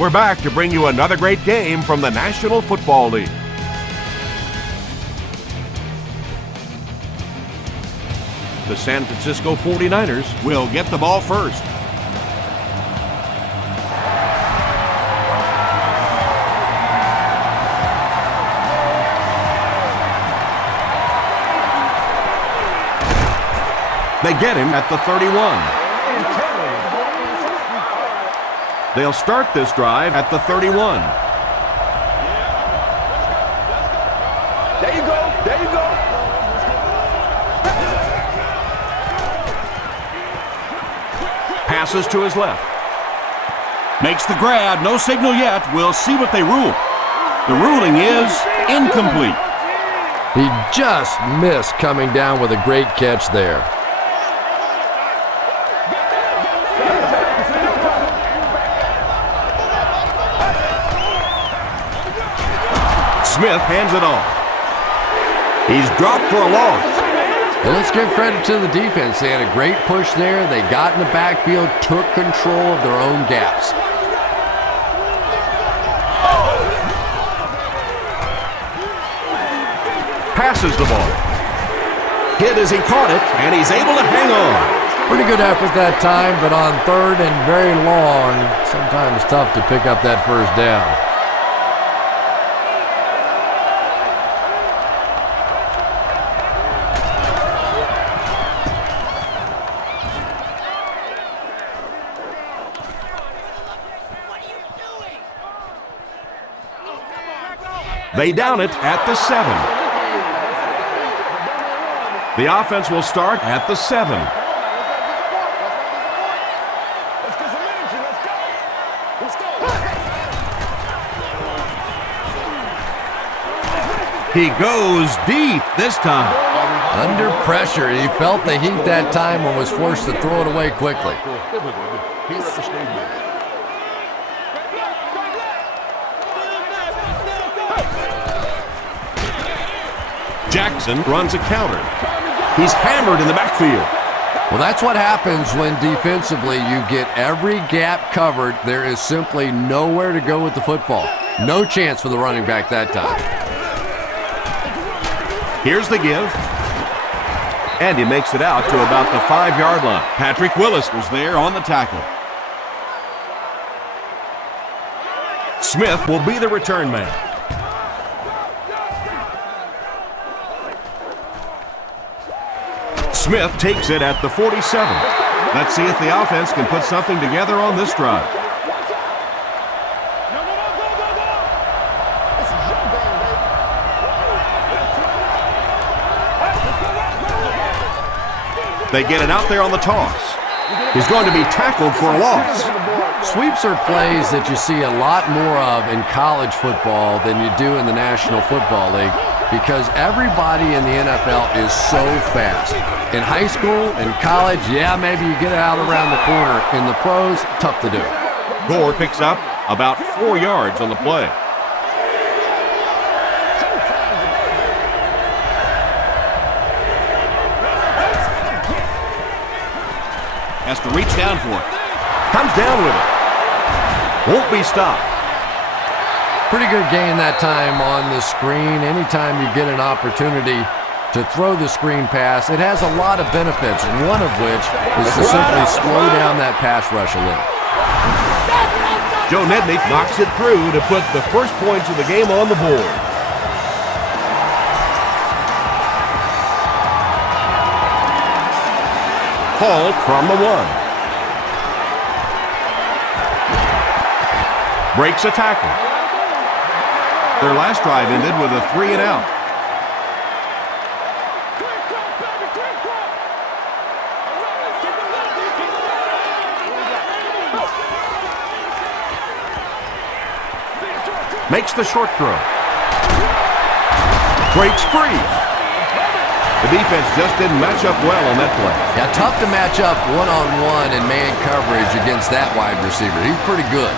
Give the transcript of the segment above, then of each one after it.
We're back to bring you another great game from the National Football League. The San Francisco 49ers will get the ball first. They get him at the 31. They'll start this drive at the 31. There you go. There you go. Passes to his left. Makes the grab. No signal yet. We'll see what they rule. The ruling is incomplete. He just missed coming down with a great catch there. Smith hands it off. He's dropped for a loss. Well, let's give credit to the defense. They had a great push there. They got in the backfield, took control of their own gaps. Passes the ball. Hit as he caught it, and he's able to hang on. Pretty good effort that time, but on third and very long, sometimes tough to pick up that first down. They down it at the 7. The offense will start at the 7. He goes deep this time. Under pressure, he felt the heat that time and was forced to throw it away quickly. Jackson runs a counter. He's hammered in the backfield. Well, that's what happens when defensively you get every gap covered. There is simply nowhere to go with the football. No chance for the running back that time. Here's the give. And he makes it out to about the 5-yard line. Patrick Willis was there on the tackle. Smith will be the return man. Smith takes it at the 47. Let's see if the offense can put something together on this drive. They get it out there on the toss. He's going to be tackled for a loss. Sweeps are plays that you see a lot more of in college football than you do in the National Football League because everybody in the NFL is so fast. In high school, in college, yeah, maybe you get it out around the corner. In the pros, tough to do. Gore picks up about 4 yards on the play. Has to reach down for it. Comes down with it. Won't be stopped. Pretty good gain that time on the screen. Anytime you get an opportunity to throw the screen pass, it has a lot of benefits, one of which is to simply slow down that pass rush a little. Joe Nednick knocks it through to put the first points of the game on the board. Hall from the 1. Breaks a tackle. Their last drive ended with a 3 and out. Makes the short throw. Breaks free. The defense just didn't match up well on that play. Yeah, tough to match up one-on-one in man coverage against that wide receiver. He's pretty good.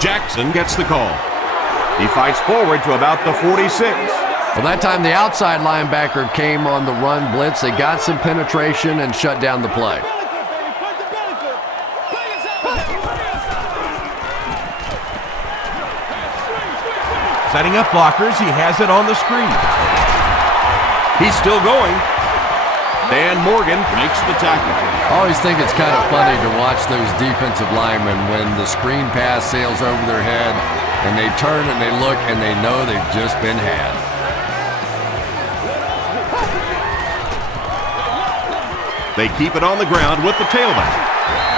Jackson gets the call. He fights forward to about the 46. Well, that time the outside linebacker came on the run blitz. They got some penetration and shut down the play. Setting up blockers, he has it on the screen. He's still going. Dan Morgan Makes the tackle. I always think it's kind of funny to watch those defensive linemen when the screen pass sails over their head and they turn and they look and they know they've just been had. They keep it on the ground with the tailback.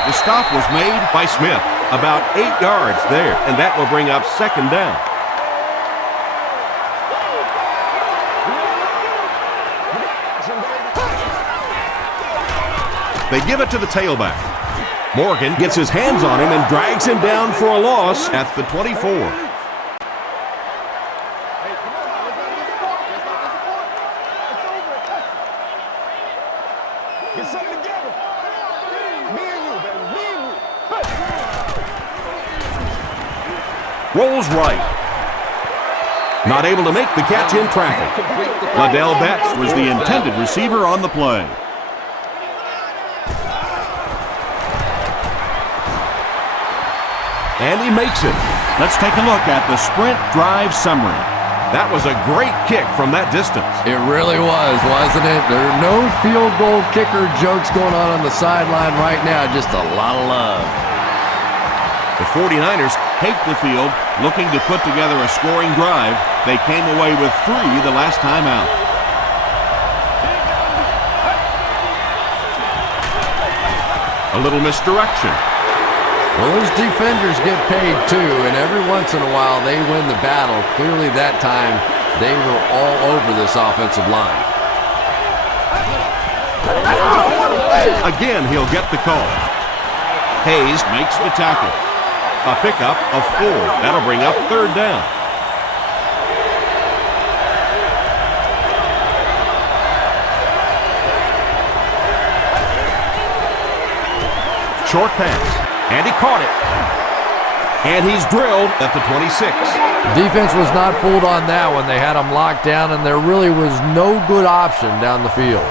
The stop was made By Smith, about 8 yards there, and that will bring up second down. They give it to the tailback. Morgan gets his hands on him and drags him down for a loss at the 24. Get something together. Me and you, baby. Me and you. Rolls right. Not able to make the catch in traffic. Liddell Betts was the intended receiver on the play. And he makes it. Let's take a look at the sprint drive summary. That was a great kick from that distance. It really was, wasn't it? There are no field goal kicker jokes going on the sideline right now, just a lot of love. The 49ers take the field, looking to put together a scoring drive. They came away with 3 the last time out. A little misdirection. Well, those defenders get paid too, and every once in a while they win the battle. Clearly that time they were all over this offensive line. Again, he'll get the call. Hayes makes the tackle. A pickup of 4. That'll bring up third down. Short pass. And he caught it. And he's drilled at the 26. Defense was not fooled on that one. They had him locked down, and there really was no good option down the field.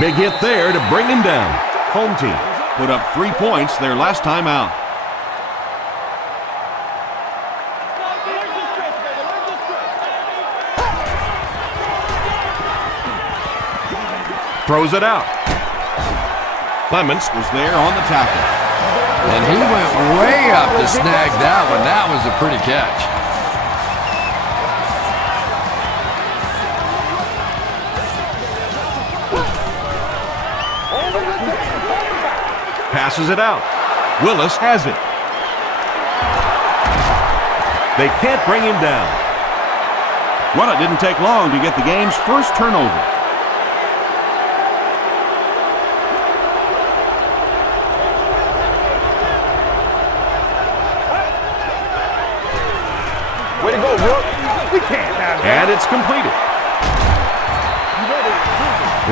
Big hit there to bring him down. Home team Put up 3 points their last time out. throws it out. Clements Was there on the tackle. And he went way up to snag that one. That was a pretty catch. passes it out. Willis has it. They can't bring him down. Well, it didn't take long to get the game's first turnover. Way to go, Rook. We can't have that. And it's completed.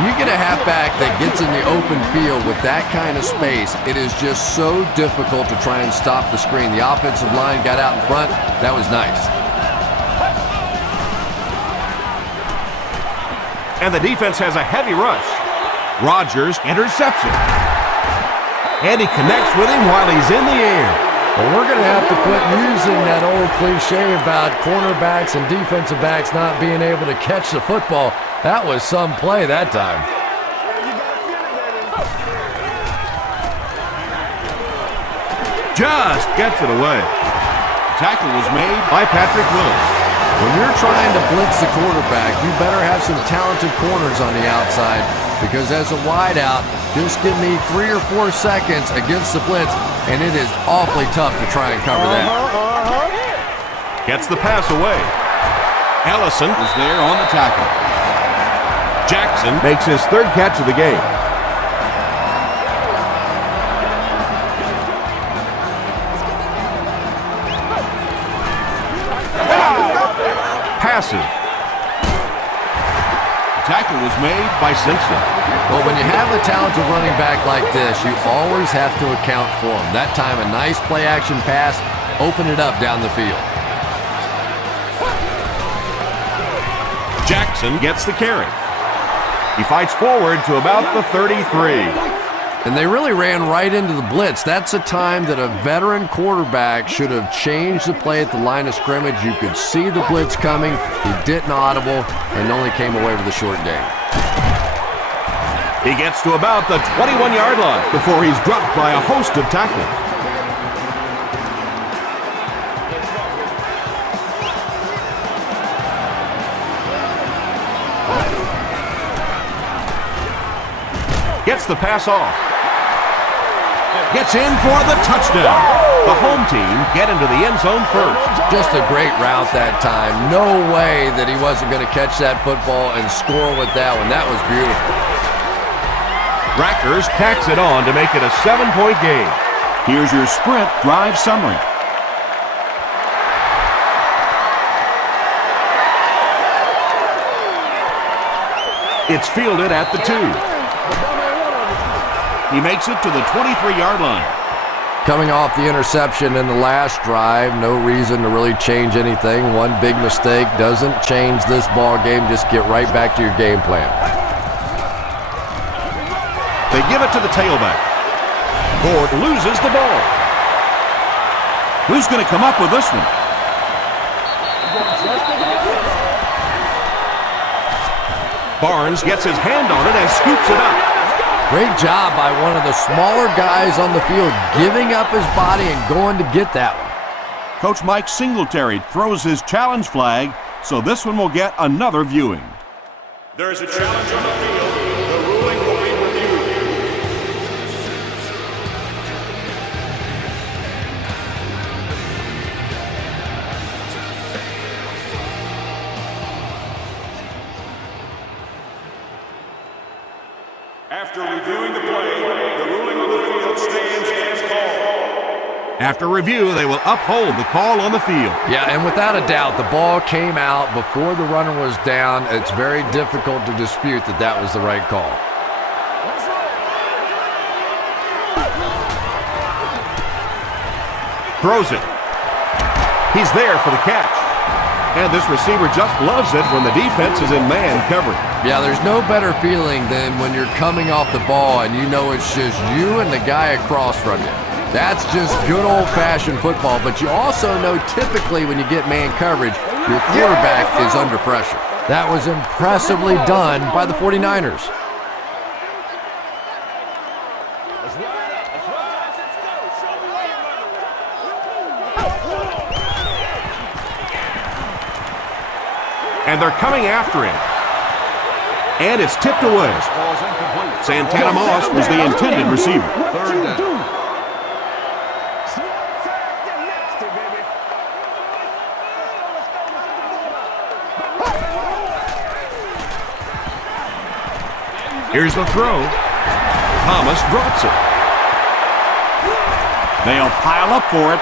When you get a halfback that gets in the open field with that kind of space, it is just so difficult to try and stop the screen. The offensive line got out in front. That was nice. And the defense has a heavy rush. Rodgers intercepts it. And he connects with him while he's in the air. Well, we're going to have to quit using that old cliche about cornerbacks and defensive backs not being able to catch the football. That was some play that time. Just gets it away. The tackle was made by Patrick Willis. When you're trying to blitz the quarterback, you better have some talented corners on the outside, because as a wideout, just give me 3 or 4 seconds against the blitz, and it is awfully tough to try and cover that. Gets the pass away. Ellison Was there on the tackle. Jackson makes his 3rd catch of the game. Passive. The tackle was made by Simpson. Well, when you have a talented running back like this, you always have to account for him. That time, a nice play-action pass opened it up down the field. Jackson gets the carry. He fights forward to about the 33. And they really ran right into the blitz. That's a time that a veteran quarterback should have changed the play at the line of scrimmage. You could see the blitz coming. He didn't audible and only came away with a short gain. He gets to about the 21-yard line before he's dropped by a host of tacklers. Gets the pass off. Gets in for the touchdown. The home team get into the end zone first. Just a great route that time. No way that he wasn't going to catch that football and score with that one. That was beautiful. Rackers tacks it on to make it a 7-point game. Here's your sprint drive summary. It's fielded at the 2. He makes it to the 23-yard line. Coming off the interception in the last drive, no reason to really change anything. One big mistake doesn't change this ball game. Just get right back to your game plan. They give it to the tailback. Gord loses the ball. Who's going to come up with this one? Barnes gets his hand on it and scoops it up. Great job by one of the smaller guys on the field, giving up his body and going to get that one. Coach Mike Singletary throws his challenge flag, so this one will get another viewing. There is a challenge on the field. The ruling will be reviewed. After reviewing the play, the ruling on the field stands as called. After review, they will uphold the call on the field. Yeah, and without a doubt, the ball came out before the runner was down. It's very difficult to dispute that that was the right call. Throws it. He's there for the catch. And this receiver just loves it when the defense is in man coverage. Yeah, there's no better feeling than when you're coming off the ball and you know it's just you and the guy across from you. That's just good old-fashioned football, but you also know typically when you get man coverage, your quarterback is under pressure. That was impressively done by the 49ers. And they're coming after him. And it's tipped away. Santana Moss was the intended receiver. Third down. Here's the throw. Thomas drops it. They'll pile up for it.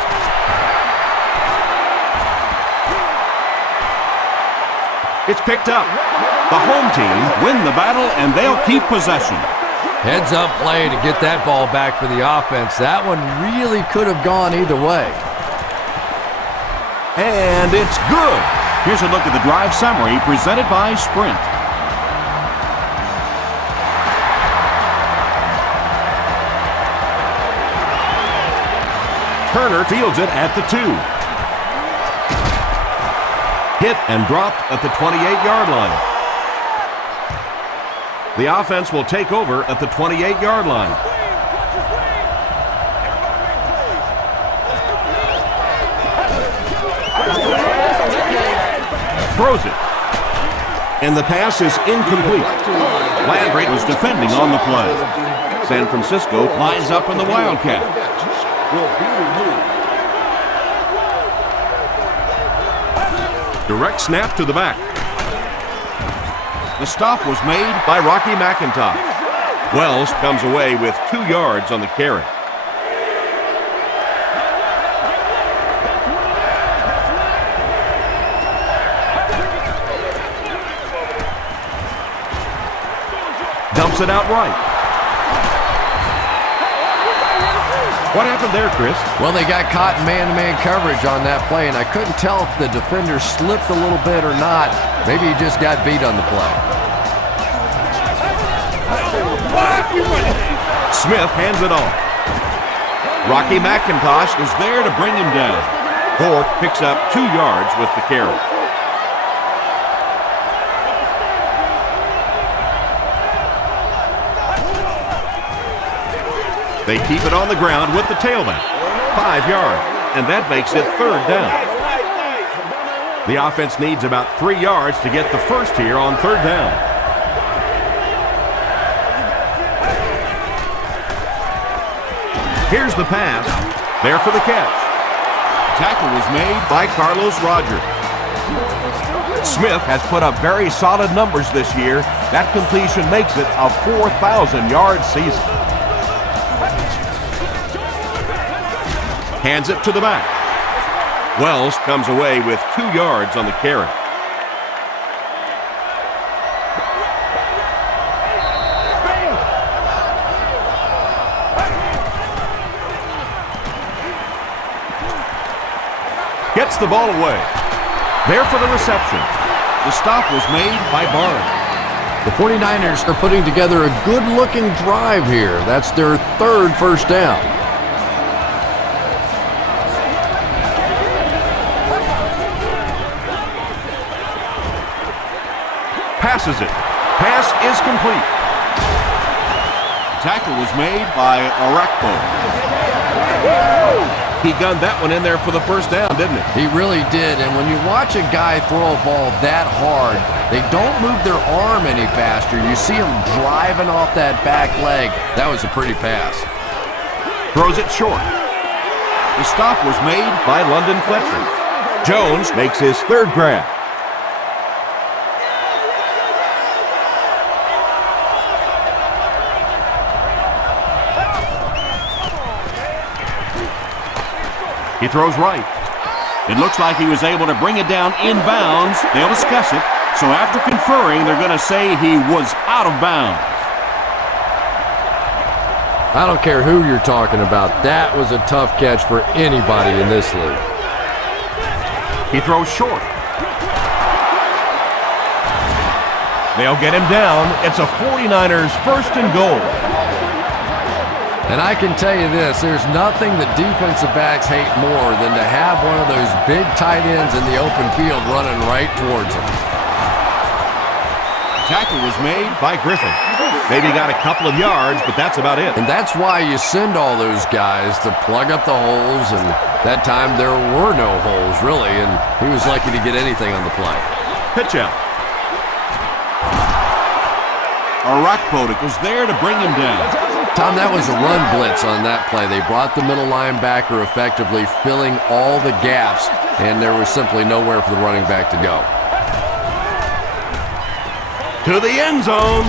It's picked up. The home team win the battle, and they'll keep possession. Heads-up play to get that ball back for the offense. That one really could have gone either way. And it's good. Here's a look at the drive summary presented by Sprint. Turner fields it at the 2. Hit and dropped at the 28-yard line. The offense will take over at the 28-yard line. Throws it. And the pass is incomplete. Landry was defending on the play. San Francisco lines up in the Wildcat. Direct snap to the back. The stop was made by Rocky McIntosh. Wells comes away with 2 yards on the carry. Dumps it out right. What happened there, Chris? Well, they got caught in man-to-man coverage on that play, and I couldn't tell if the defender slipped a little bit or not. Maybe he just got beat on the play. Smith hands it off. Rocky McIntosh is there to bring him down. Ford picks up 2 yards with the carry. They keep it on the ground with the tailback. 5 yards, and that makes it 3rd down. The offense needs about 3 yards to get the first here on 3rd down. Here's the pass. There for the catch. Tackle was made by Carlos Rogers. Smith has put up very solid numbers this year. That completion makes it a 4,000-yard season. Hands it to the back. Wells comes away with 2 yards on the carry. Gets the ball away. There for the reception. The stop was made by Barnes. The 49ers are putting together a good-looking drive here. That's their 3rd first down. Passes it. Pass is complete. Tackle was made by R.B.I. He gunned that one in there for the first down, didn't he? He really did, and when you watch a guy throw a ball that hard, they don't move their arm any faster. You see him driving off that back leg. That was a pretty pass. Throws it short. The stop was made By London Fletcher. Jones makes his 3rd grab. He throws right. It looks like he was able to bring it down inbounds. They'll discuss it. So after conferring, they're going to say he was out of bounds. I don't care who you're talking about. That was a tough catch for anybody in this league. He throws short. They'll get him down. It's a 49ers 1st and goal. And I can tell you this, there's nothing that defensive backs hate more than to have one of those big tight ends in the open field running right towards them. Tackle was made by Griffin. Maybe got a couple of yards, but that's about it. And that's why you send all those guys to plug up the holes, and that time there were no holes, really, and he was lucky to get anything on the play. Pitch out. R.B.I. was there to bring him down. Tom, that was a run blitz on that play. They brought the middle linebacker effectively filling all the gaps, and there was simply nowhere for the running back to go. To the end zone.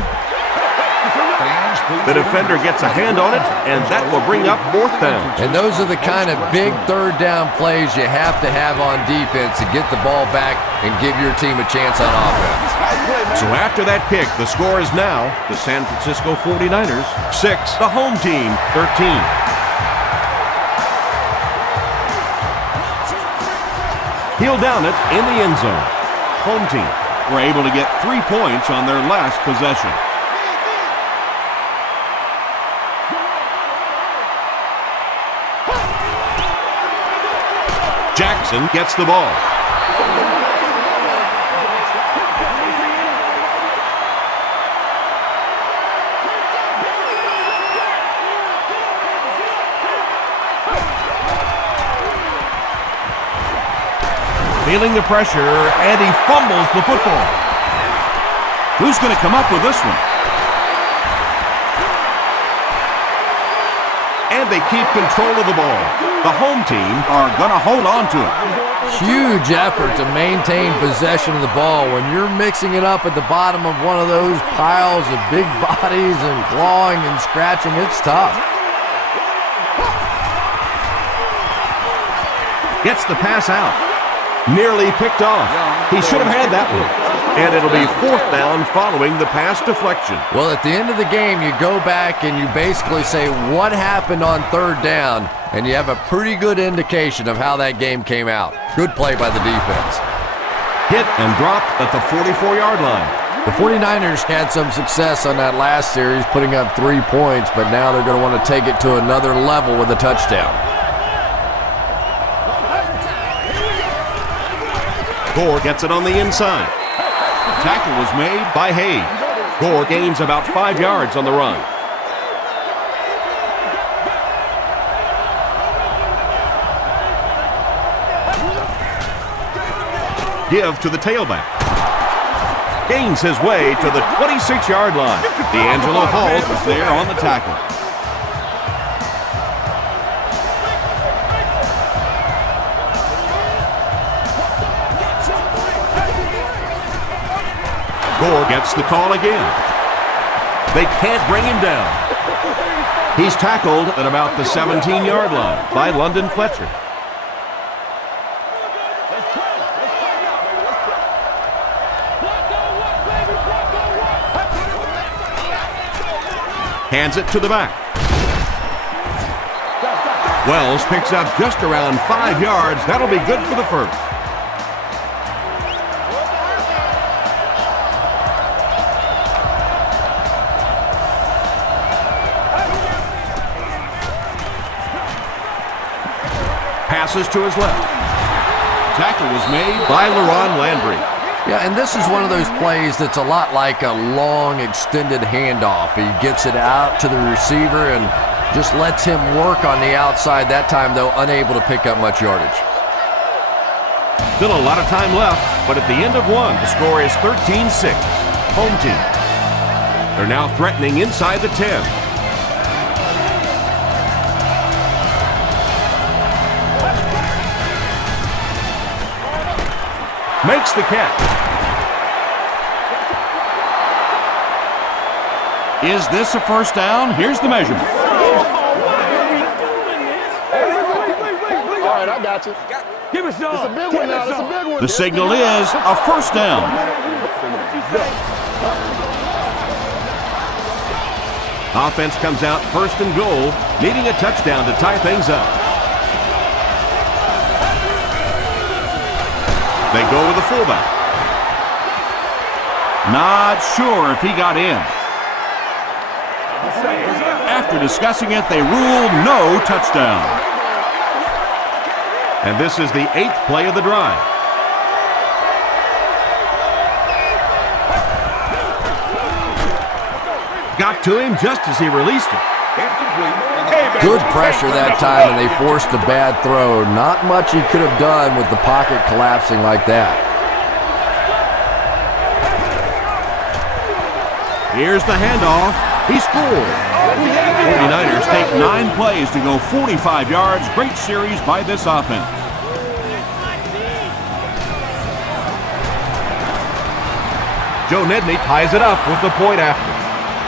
The defender gets a hand on it, and that will bring up 4th down. And those are the kind of big 3rd down plays you have to have on defense to get the ball back and give your team a chance on offense. So after that kick, the score is now the San Francisco 49ers 6, the home team 13. He'll down it in the end zone. Home team Were able to get 3 points on their last possession. Jackson gets the ball. Feeling the pressure, and he fumbles the football. Who's going to come up with this one? And they keep control of the ball. The home team Are going to hold on to it. Huge effort to maintain possession of the ball. When you're mixing it up at the bottom of one of those piles of big bodies and clawing and scratching, it's tough. gets the pass out. Nearly picked off. He should have had that one. And it'll be 4th down following the pass deflection. Well, at the end of the game, you go back and you basically say what happened on 3rd down, and you have a pretty good indication of how that game came out. Good play by the defense. Hit and dropped at the 44-yard line. The 49ers had some success on that last series, putting up 3 points, but now they're going to want to take it to another level with a touchdown. Gore gets it on the inside. Tackle was made by Hayes. Gore gains about 5 yards on the run. Give to the tailback. Gains his way to the 26-yard line. D'Angelo Hall is there on the tackle. Gore gets the call again. They can't bring him down. He's tackled at about the 17-yard line by London Fletcher. Hands it to the back. Wells picks up just around 5 yards. That'll be good for the first. Passes to his left. Tackle was made By LaRon Landry. Yeah, and this is one of those plays that's a lot like a long, extended handoff. He gets it out to the receiver and just lets him work on the outside. That time, though, unable to pick up much yardage. Still a lot of time left, but at the end of one, the score is 13-6. Home team. They're now threatening inside the 10. Makes the catch. Is this a first down? Here's the measurement. All right, I got you. Give us some. It's a big one now. It's a big one. The signal is a first down. Offense comes out 1st and goal, needing a touchdown to tie things up. They go with the fullback. Not sure if he got in. After discussing it, they ruled no touchdown. And this is the 8th play of the drive. Got to him just as he released it. Good pressure that time, and they forced a bad throw. Not much he could have done with the pocket collapsing like that. Here's the handoff. He scored. 49ers take 9 plays to go 45 yards. Great series by this offense. Joe Nedney ties it up with the point after.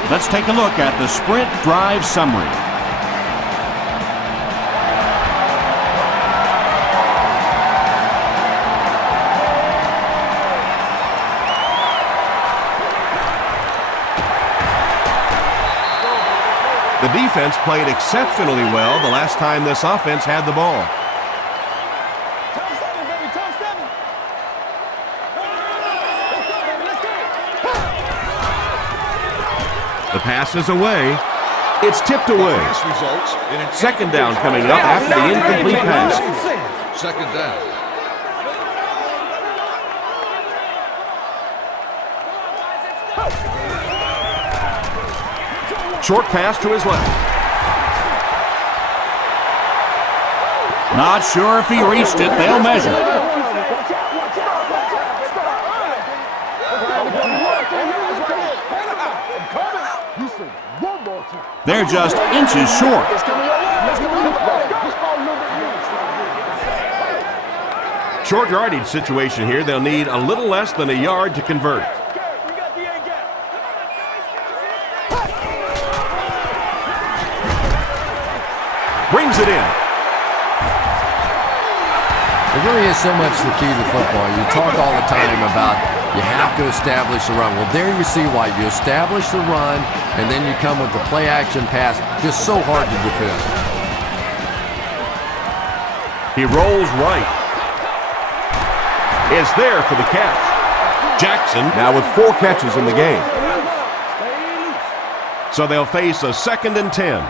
Let's take a look at the sprint drive summary. The defense played exceptionally well the last time this offense had the ball. The pass is away. It's tipped away. 2nd down coming up after the incomplete pass. 2nd down. Short pass to his left. Not sure if he reached it. They'll measure. They're just inches short. Short yardage situation here. They'll need a little less than a yard to convert. Brings it in. It really is so much the key to football. You talk all the time about You have to establish the run. Well, there you see why. You establish the run, and then you come with the play-action pass. Just so hard to defend. He rolls right. Is there for the catch. Jackson now with 4 catches in the game. So they'll face a 2nd and 10.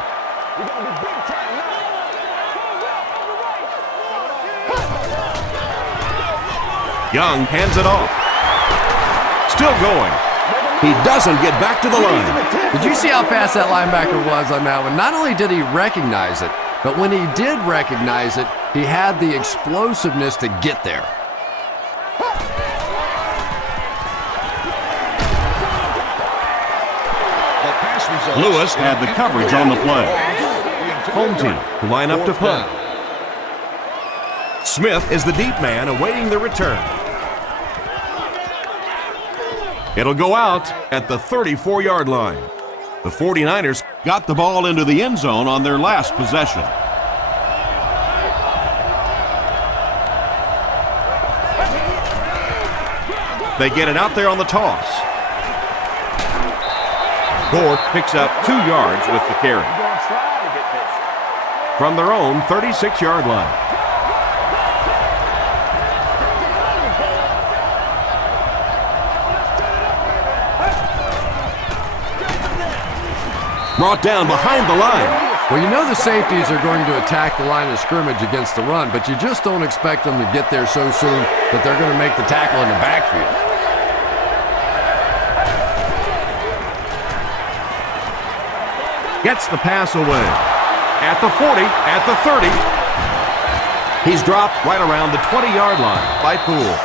Young hands it off. Still going. He doesn't get back to the line. Did you see how fast that linebacker was on that one? Not only did he recognize it, but when he did recognize it, he had the explosiveness to get there. Lewis had the coverage on the play. Home team line up to punt. Smith is the deep man awaiting the return. It'll go out at the 34-yard line. The 49ers got the ball into the end zone on their last possession. They get it out there on the toss. Gore picks up 2 yards with the carry. From their own 36-yard line. Brought down behind the line. Well, you know the safeties are going to attack the line of scrimmage against the run, but you just don't expect them to get there so soon that they're going to make the tackle in the backfield. Gets the pass away. At the 40, at the 30. He's dropped right around the 20-yard line by Poole.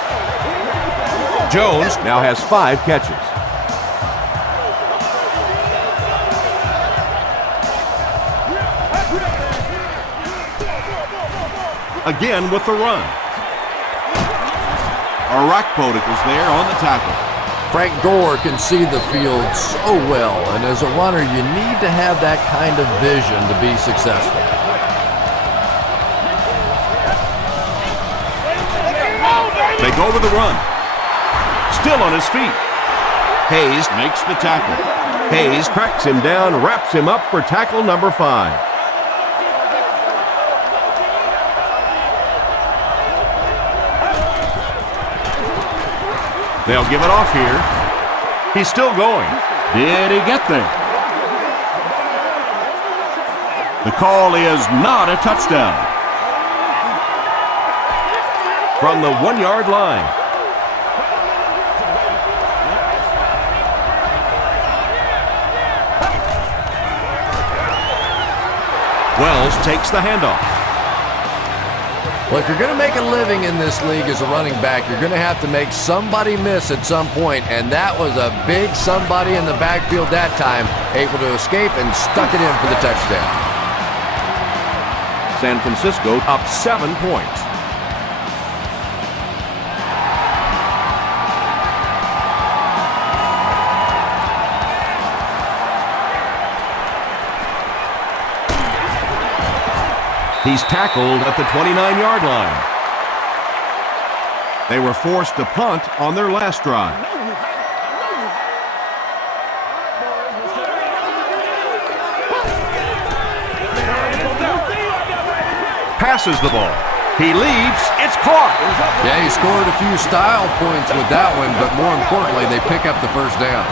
Jones now has 5 catches. Again with the run. Arakpotic was there on the tackle. Frank Gore can see the field so well, and as a runner, you need to have that kind of vision to be successful. They go with the run. Still on his feet. Hayes makes the tackle. Hayes cracks him down, wraps him up for tackle number 5. They'll give it off here. He's still going. Did he get there? The call is not a touchdown. From the 1-yard line. Wells takes the handoff. Well, if you're going to make a living in this league as a running back, you're going to have to make somebody miss at some point, and that was a big somebody in the backfield that time, able to escape and stuck it in for the touchdown. San Francisco up 7 points. He's tackled at the 29-yard line. They were forced to punt on their last drive. Passes the ball. He leaps. It's caught. Yeah, he scored a few style points with that one, but more importantly, they pick up the first down.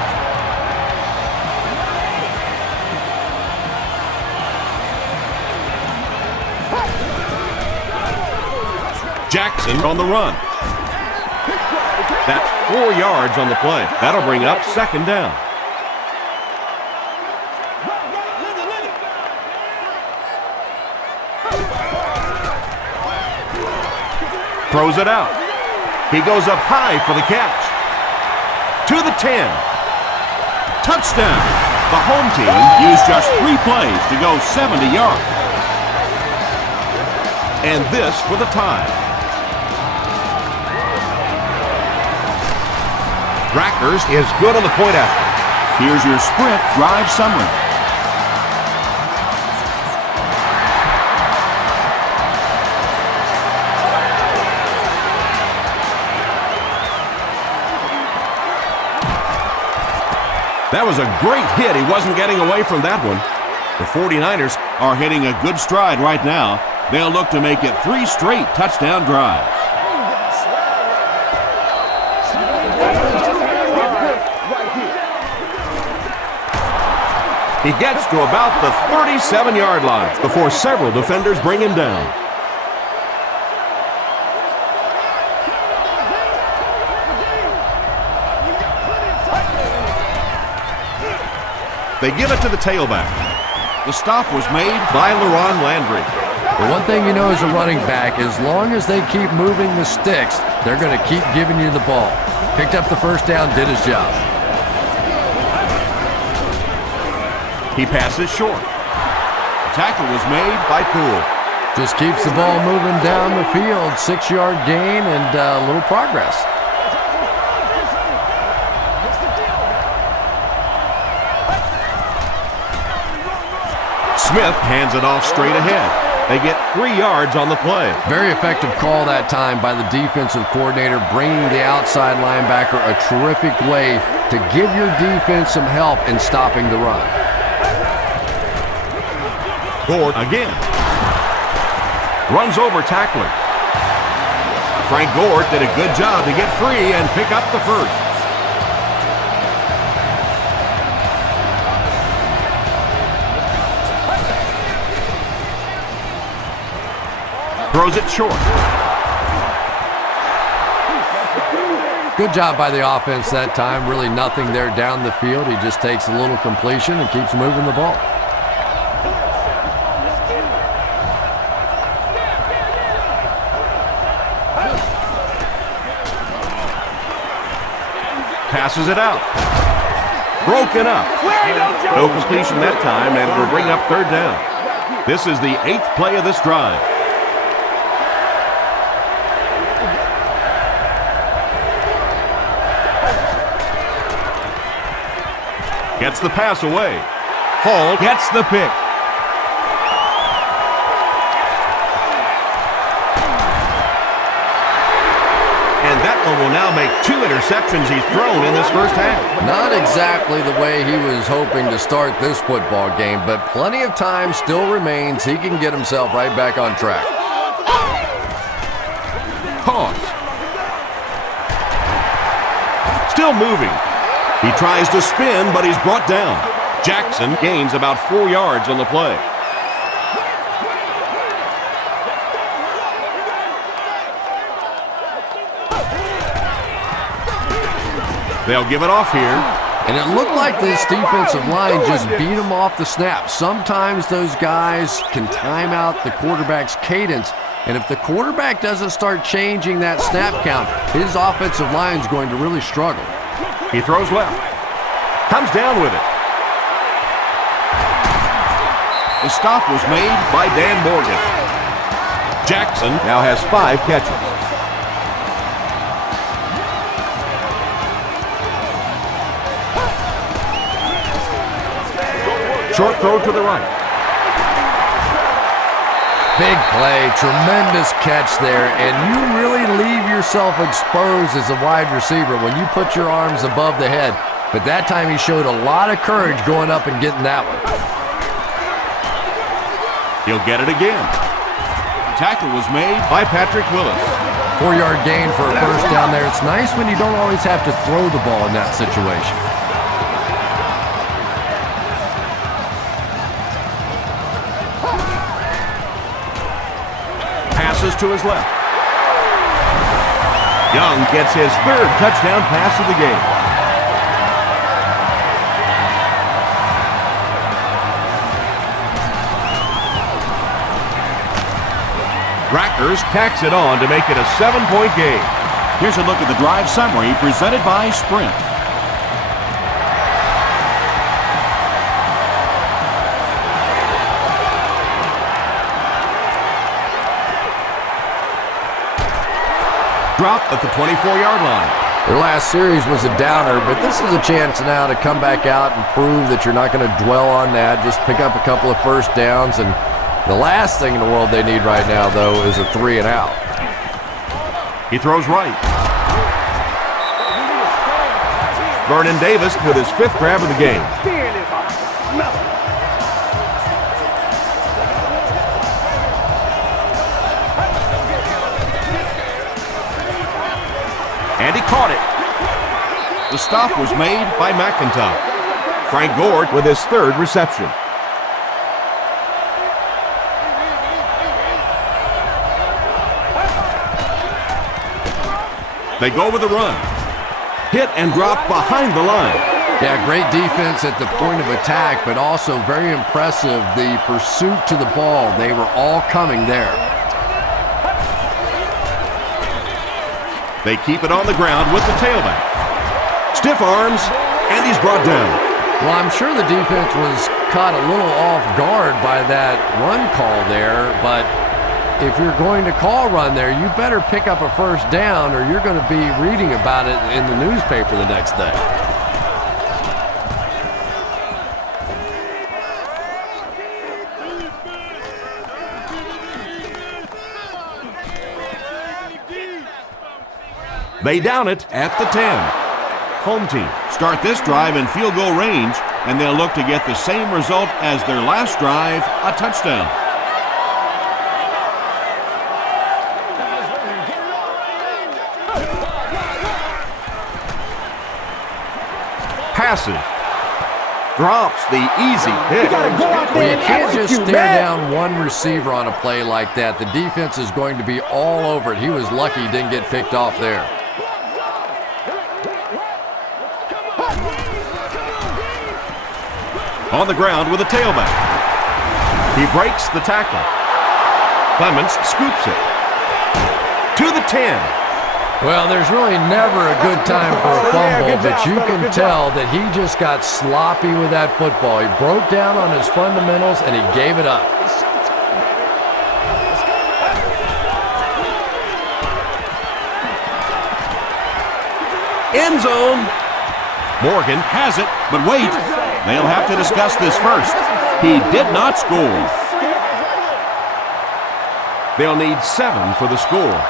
Jackson on the run. That's 4 yards on the play. That'll bring up 2nd down. Throws it out. He goes up high for the catch. To the 10. Touchdown. The home team used just 3 plays to go 70 yards. And this for the tie. Rackers is good on the point after. Here's your sprint drive summary. That was a great hit. He wasn't getting away from that one. The 49ers are hitting a good stride right now. They'll look to make it 3 straight touchdown drives. He gets to about the 37-yard line before several defenders bring him down. They give it to the tailback. The stop was made by LaRon Landry. The one thing you know as a running back, as long as they keep moving the sticks, they're going to keep giving you the ball. Picked up the first down, did his job. He passes short. The tackle was made by Poole. Just keeps the ball moving down the field. 6-yard gain and a little progress. Smith hands it off straight ahead. They get 3 yards on the play. Very effective call that time by the defensive coordinator, bringing the outside linebacker a terrific way to give your defense some help in stopping the run. Gord again. Runs over tackler. Frank Gord did a good job to get free and pick up the first. Throws it short. Good job by the offense that time. Really nothing there down the field. He just takes a little completion and keeps moving the ball. Passes it out. Broken up. No completion that time, and it'll bring up 3rd down. This is the 8th play of this drive. Gets the pass away. Hall gets the pick. And that one will now make 2 interceptions he's thrown in this first half. Not exactly the way he was hoping to start this football game, but plenty of time still remains. He can get himself right back on track. Pause. Still moving. He tries to spin, but he's brought down. Jackson gains about 4 yards on the play. They'll give it off here. And it looked like this defensive line just beat him off the snap. Sometimes those guys can time out the quarterback's cadence, and if the quarterback doesn't start changing that snap count, his offensive line is going to really struggle. He throws left. Comes down with it. The stop was made by Dan Morgan. Jackson now has 5 catches. Short throw to the right. Big play, tremendous catch there, and you really leave yourself exposed as a wide receiver when you put your arms above the head. But that time he showed a lot of courage going up and getting that one. He'll get it again. Tackle was made by Patrick Willis. 4-yard gain for a first down there. It's nice when you don't always have to throw the ball in that situation. Passes to his left. Young gets his 3rd touchdown pass of the game. Rackers tacks it on to make it a 7-point game. Here's a look at the drive summary presented by Sprint. Dropped at the 24-yard line. Their last series was a downer, but this is a chance now to come back out and prove that you're not going to dwell on that. Just pick up a couple of first downs, and the last thing in the world they need right now, though, is a 3 and out. He throws right. Vernon Davis with his 5th grab of the game. And he caught it. The stop was made by McIntyre. Frank Gore with his 3rd reception. They go with a run. Hit and drop behind the line. Yeah, great defense at the point of attack, but also very impressive, the pursuit to the ball. They were all coming there. They keep it on the ground with the tailback. Stiff arms, and he's brought down. Well, I'm sure the defense was caught a little off guard by that run call there, but if you're going to call run there, you better pick up a first down or you're going to be reading about it in the newspaper the next day. They down it at the 10. Home team start this drive in field goal range, and they'll look to get the same result as their last drive, a touchdown. Passes. Drops the easy hit. Well, you can't just stare down one receiver on a play like that. The defense is going to be all over it. He was lucky he didn't get picked off there. On the ground with a tailback. He breaks the tackle. Clemens scoops it. To the 10. Well, there's really never a good time for a fumble, but you can tell that he just got sloppy with that football. He broke down on his fundamentals, and he gave it up. End zone. Morgan has it, but wait. They'll have to discuss this first. He did not score. They'll need 7 for the score.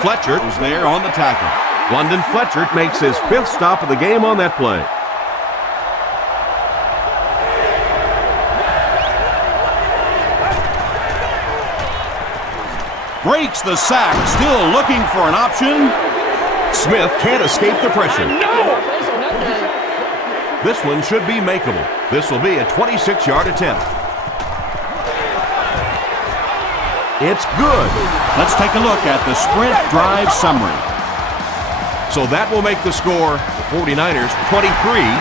Fletcher was there on the tackle. London Fletcher makes his 5th stop of the game on that play. Breaks the sack, still looking for an option. Smith can't escape the pressure. This one should be makeable. This will be a 26-yard attempt. It's good. Let's take a look at the sprint drive summary. So that will make the score the 49ers 23,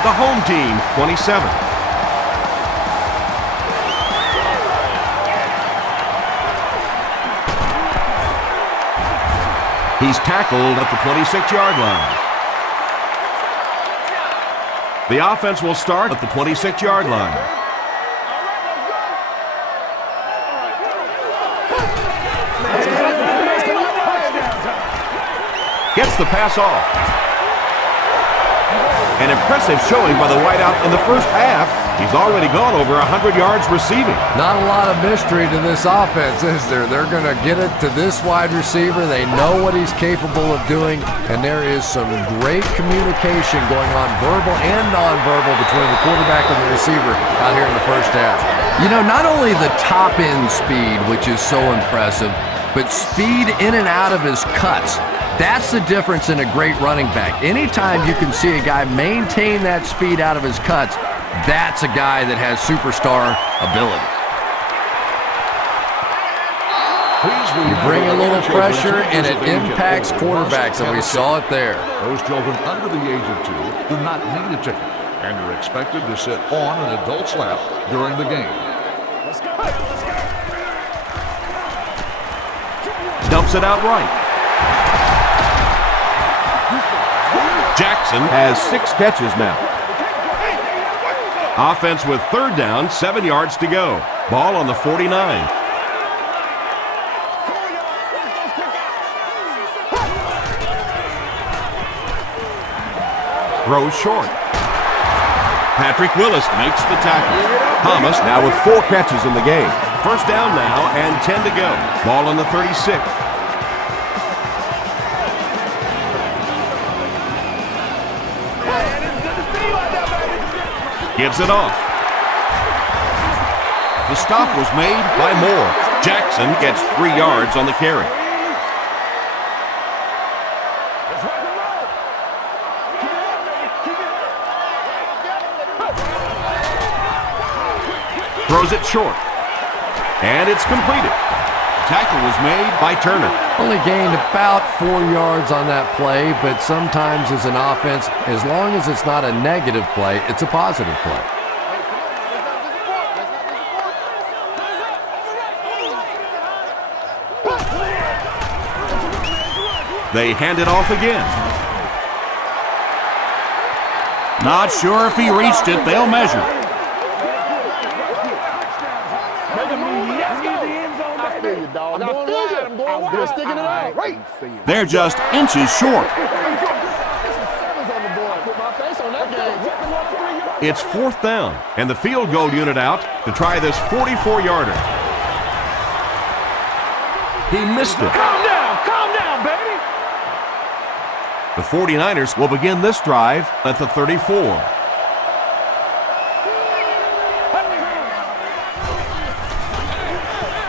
the home team 27. He's tackled at the 26-yard line. The offense will start at the 26-yard line. Gets the pass off. An impressive showing by the wideout in the first half. He's already gone over 100 yards receiving. Not a lot of mystery to this offense, is there? They're going to get it to this wide receiver. They know what he's capable of doing, and there is some great communication going on, verbal and nonverbal, between the quarterback and the receiver out here in the first half. You know, not only the top-end speed, which is so impressive, but speed in and out of his cuts. That's the difference in a great running back. Anytime you can see a guy maintain that speed out of his cuts, that's a guy that has superstar ability. You bring a little pressure, and it impacts quarterbacks, and we saw it there. Those children under the age of 2 do not need a ticket and are expected to sit on an adult's lap during the game. Dumps it out right. Jackson Has 6 catches now. offense with 3rd down, 7 yards to go. Ball on the 49. Throws short. Patrick Willis makes the tackle. Thomas now with 4 catches in the game. First down now and 10 to go. Ball on the 36. Gives it off. The stop was made by Moore. Jackson gets 3 yards on the carry. Throws it short. And it's completed. Tackle was made by Turner. Only gained about 4 yards on that play, but sometimes as an offense, as long as it's not a negative play, it's a positive play. They hand it off again. Not sure if he reached it. They'll measure. They're just inches short. It's 4th down, and the field goal unit out to try this 44-yarder. He missed it. Calm down, baby. The 49ers will begin this drive at the 34.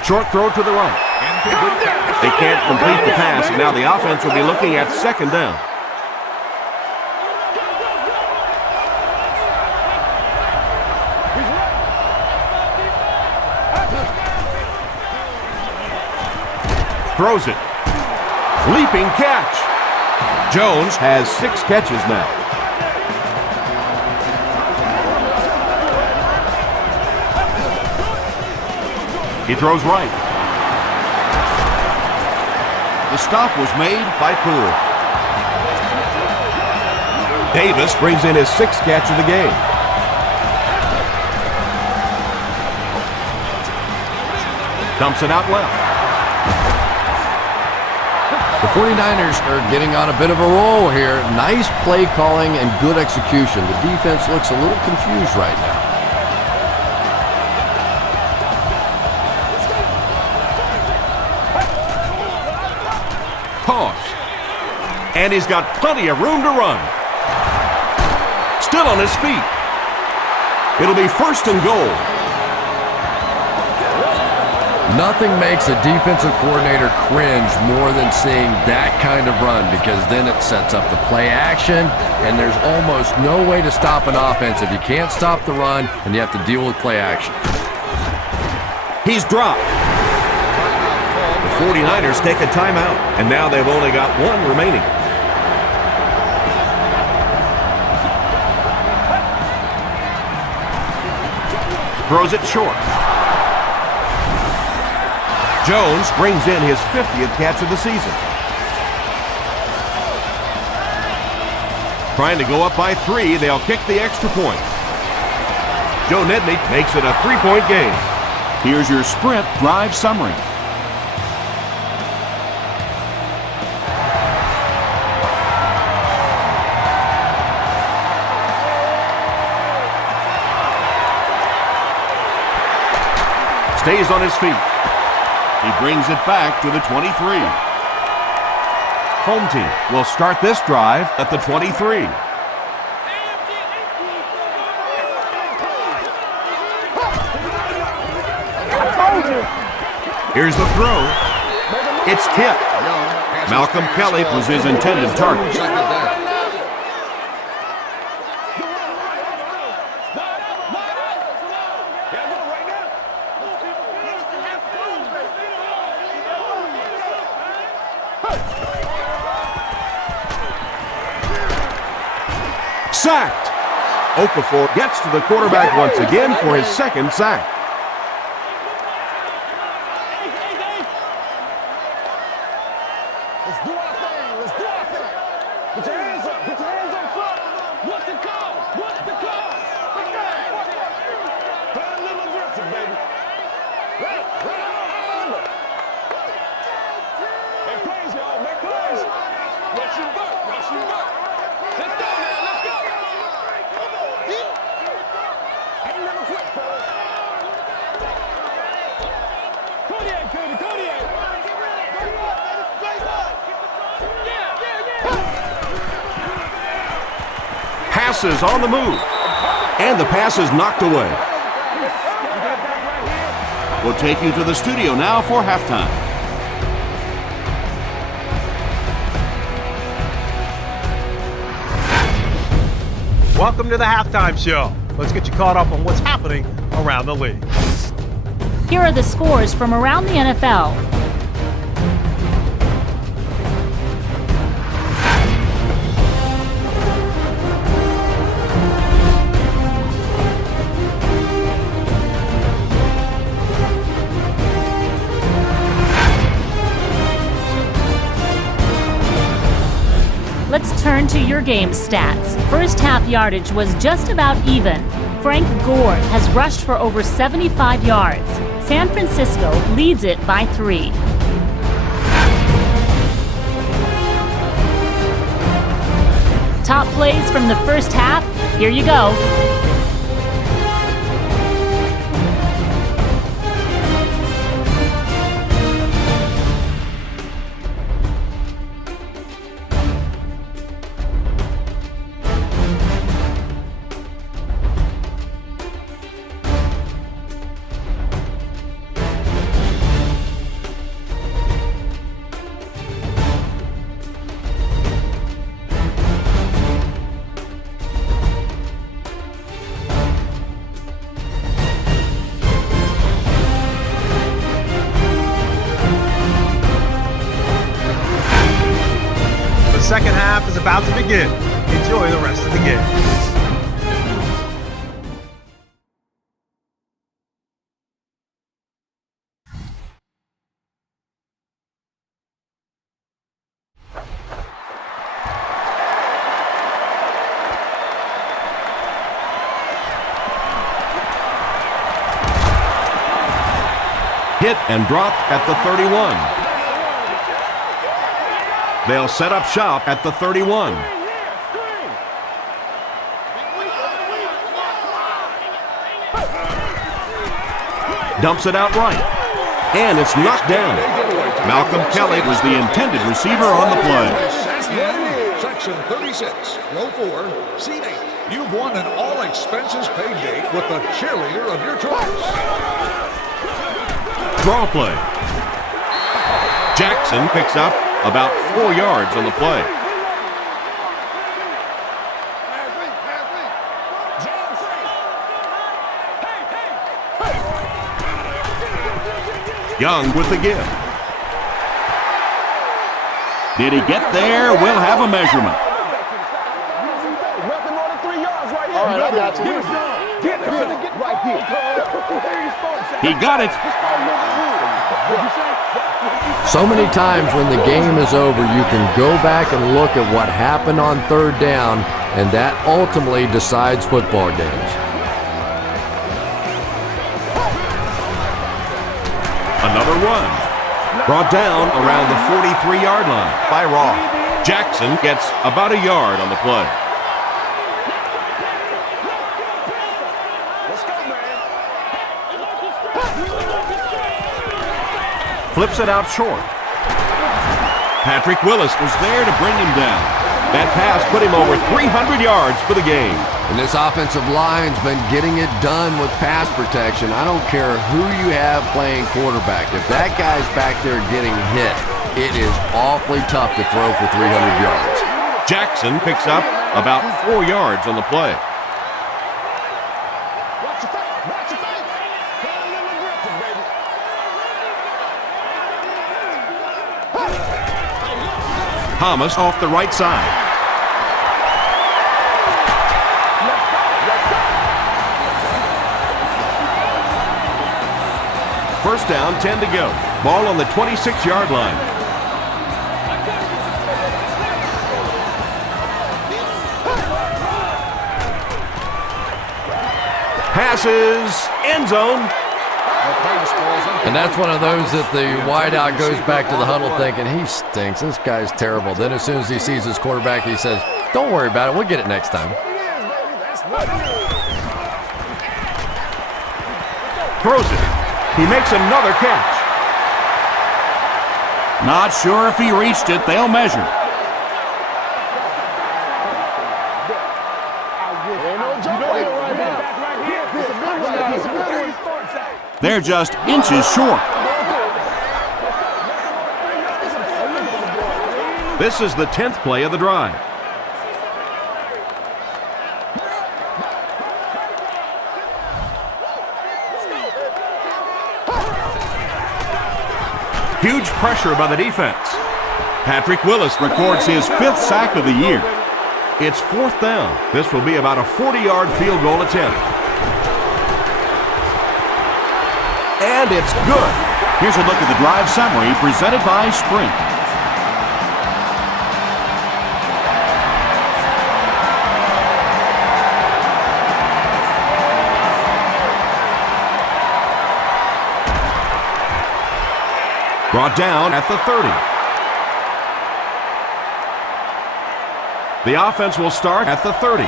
Short throw to the right. They can't complete the pass, and now the offense will be looking at 2nd down. Throws it. Leaping catch. Jones has 6 catches now. He throws right. The stop was made by Poole. Davis brings in his 6th catch of the game. Dumps it out left. The 49ers are getting on a bit of a roll here. Nice play calling and good execution. The defense looks a little confused right now. Toss. And he's got plenty of room to run. Still on his feet. It'll be 1st and goal. Nothing makes a defensive coordinator cringe more than seeing that kind of run, because then it sets up the play action, and there's almost no way to stop an offense if you can't stop the run and you have to deal with play action. He's dropped. The 49ers take a timeout, and now they've only got 1 remaining. Throws it short. Jones brings in his 50th catch of the season. Trying to go up by 3, they'll kick the extra point. Joe Nedney makes it a 3-point game. Here's your sprint drive summary. Stays on his feet. He brings it back to the 23. Home team will start this drive at the 23. Here's the throw. It's tipped. Malcolm Kelly was his intended target. Sacked. Okafor gets to the quarterback once again for his 2nd sack. Let's do our thing. Let's do our thing. Put your hands up. Put your hands up front. What's the call? What's the call? Play a little aggressive, baby. Right. Make plays, y'all. Make plays. Rush and buck. Rush and buck. Let's go, man. Let's go. Ain't never quit, fellas. passes on the move. And the pass is knocked away. We'll take you to the studio now for halftime. Welcome to the halftime show. Let's get you caught up on what's happening around the league. Here are the scores from around the NFL. Let's turn to your game stats. First half yardage was just about even. Frank Gore has rushed for over 75 yards. San Francisco leads it by 3. Top plays from the first half, here you go. Second half is about to begin. Enjoy the rest of the game. Hit and dropped at the 31. They'll set up shop at the 31. Dumps it out right. And it's knocked down. Malcolm Kelly was the intended receiver on the play. Section 36, row 4, seat 8. You've won an all-expenses-paid date with the cheerleader of your choice. Draw play. Jackson picks up about 4 yards on the play. Young with the give. Did he get there? We'll have a measurement. All right, I got you. He got it. So many times when the game is over, you can go back and look at what happened on third down, and that ultimately decides football games. Another run. Brought down around the 43-yard line by Roth. Jackson gets about a yard on the play. Flips it out short. Patrick Willis was there to bring him down. That pass put him over 300 yards for the game. And this offensive line's been getting it done with pass protection. I don't care who you have playing quarterback. If that guy's back there getting hit, it is awfully tough to throw for 300 yards. Jackson picks up about 4 yards on the play. Thomas off the right side. First down, 10 to go. Ball on the 26-yard line. Passes, end zone. And that's one of those that the wideout goes back to the huddle thinking, he stinks, this guy's terrible. Then as soon as he sees his quarterback, he says, don't worry about it, we'll get it next time. Throws it. He makes another catch. Not sure if he reached it. They'll measure. They're just inches short. This is the 10th play of the drive. Huge pressure by the defense. Patrick Willis records his 5th sack of the year. It's 4th down. This will be about a 40-yard field goal attempt. And it's good. Here's a look at the drive summary presented by Sprint. Brought down at the 30. The offense will start at the 30.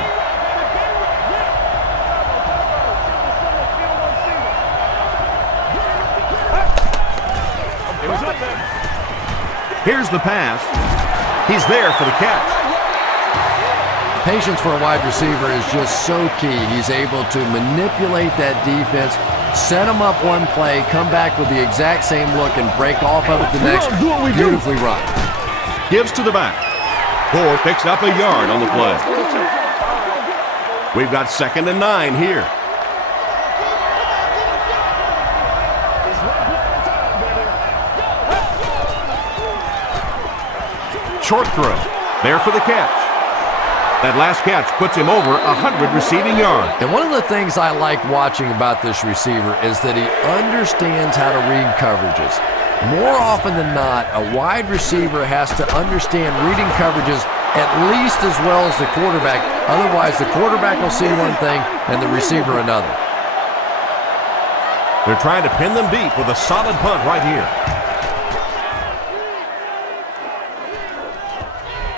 Here's the pass. He's there for the catch. Patience for a wide receiver is just so key. He's able to manipulate that defense, set him up one play, come back with the exact same look, and break off of it the next. Beautifully run. Gives to the back. Gore picks up a yard on the play. We've got 2nd and 9 here. Short throw. There for the catch. That last catch puts him over 100 receiving yards. And one of the things I like watching about this receiver is that he understands how to read coverages. More often than not, a wide receiver has to understand reading coverages at least as well as the quarterback. Otherwise, the quarterback will see one thing and the receiver another. They're trying to pin them deep with a solid punt right here.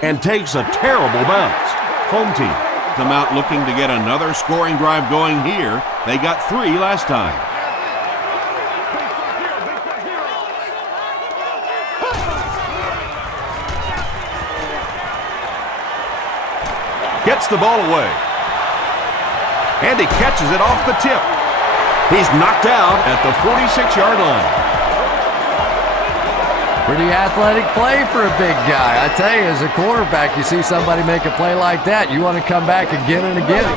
And takes a terrible bounce. Home team come out looking to get another scoring drive going here. They got 3 last time. Gets the ball away. And he catches it off the tip. He's knocked out at the 46-yard line. Pretty athletic play for a big guy. I tell you, as a quarterback, you see somebody make a play like that, you want to come back again and again.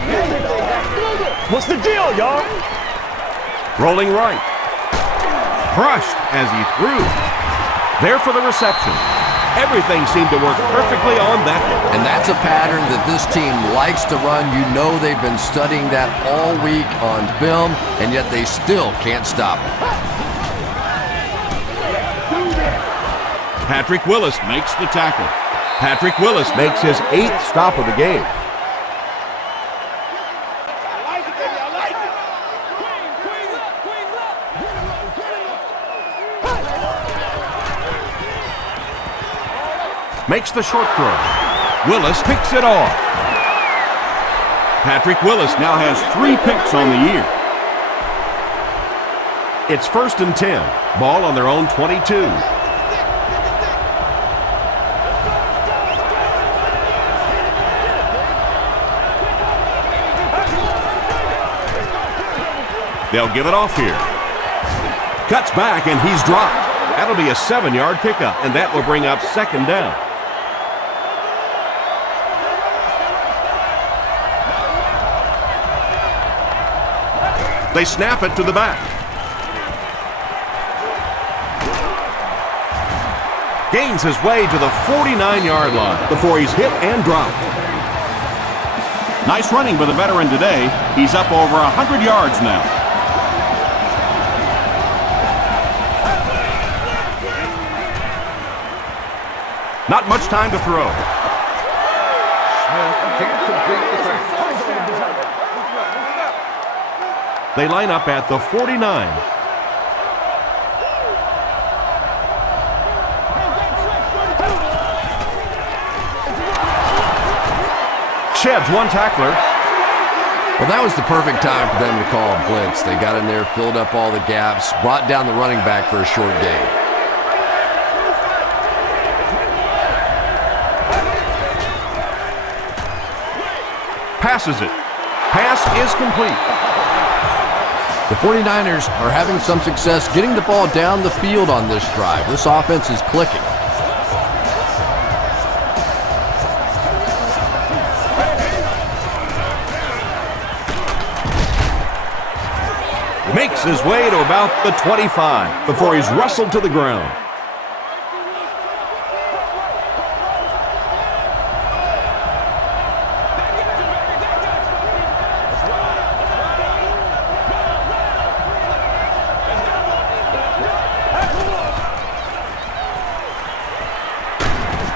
What's the deal, y'all? Rolling right. Crushed as he threw. There for the reception. Everything seemed to work perfectly on that one. And that's a pattern that this team likes to run. You know they've been studying that all week on film, and yet they still can't stop it. Patrick Willis makes the tackle. Patrick Willis makes his 8th stop of the game. Makes the short throw. Willis picks it off. Patrick Willis now has 3 picks on the year. It's 1st and 10. Ball on their own 22. They'll give it off here. Cuts back and he's dropped. That'll be a 7-yard pickup, and that will bring up 2nd down. They snap it to the back. Gains his way to the 49-yard line before he's hit and dropped. Nice running by the veteran today. He's up over 100 yards now. Not much time to throw. They line up at the 49. Sheds one tackler. Well, that was the perfect time for them to call a blitz. They got in there, filled up all the gaps, brought down the running back for a short gain. Passes it. Pass is complete. The 49ers are having some success getting the ball down the field on this drive. This offense is clicking. Makes his way to about the 25 before he's wrestled to the ground.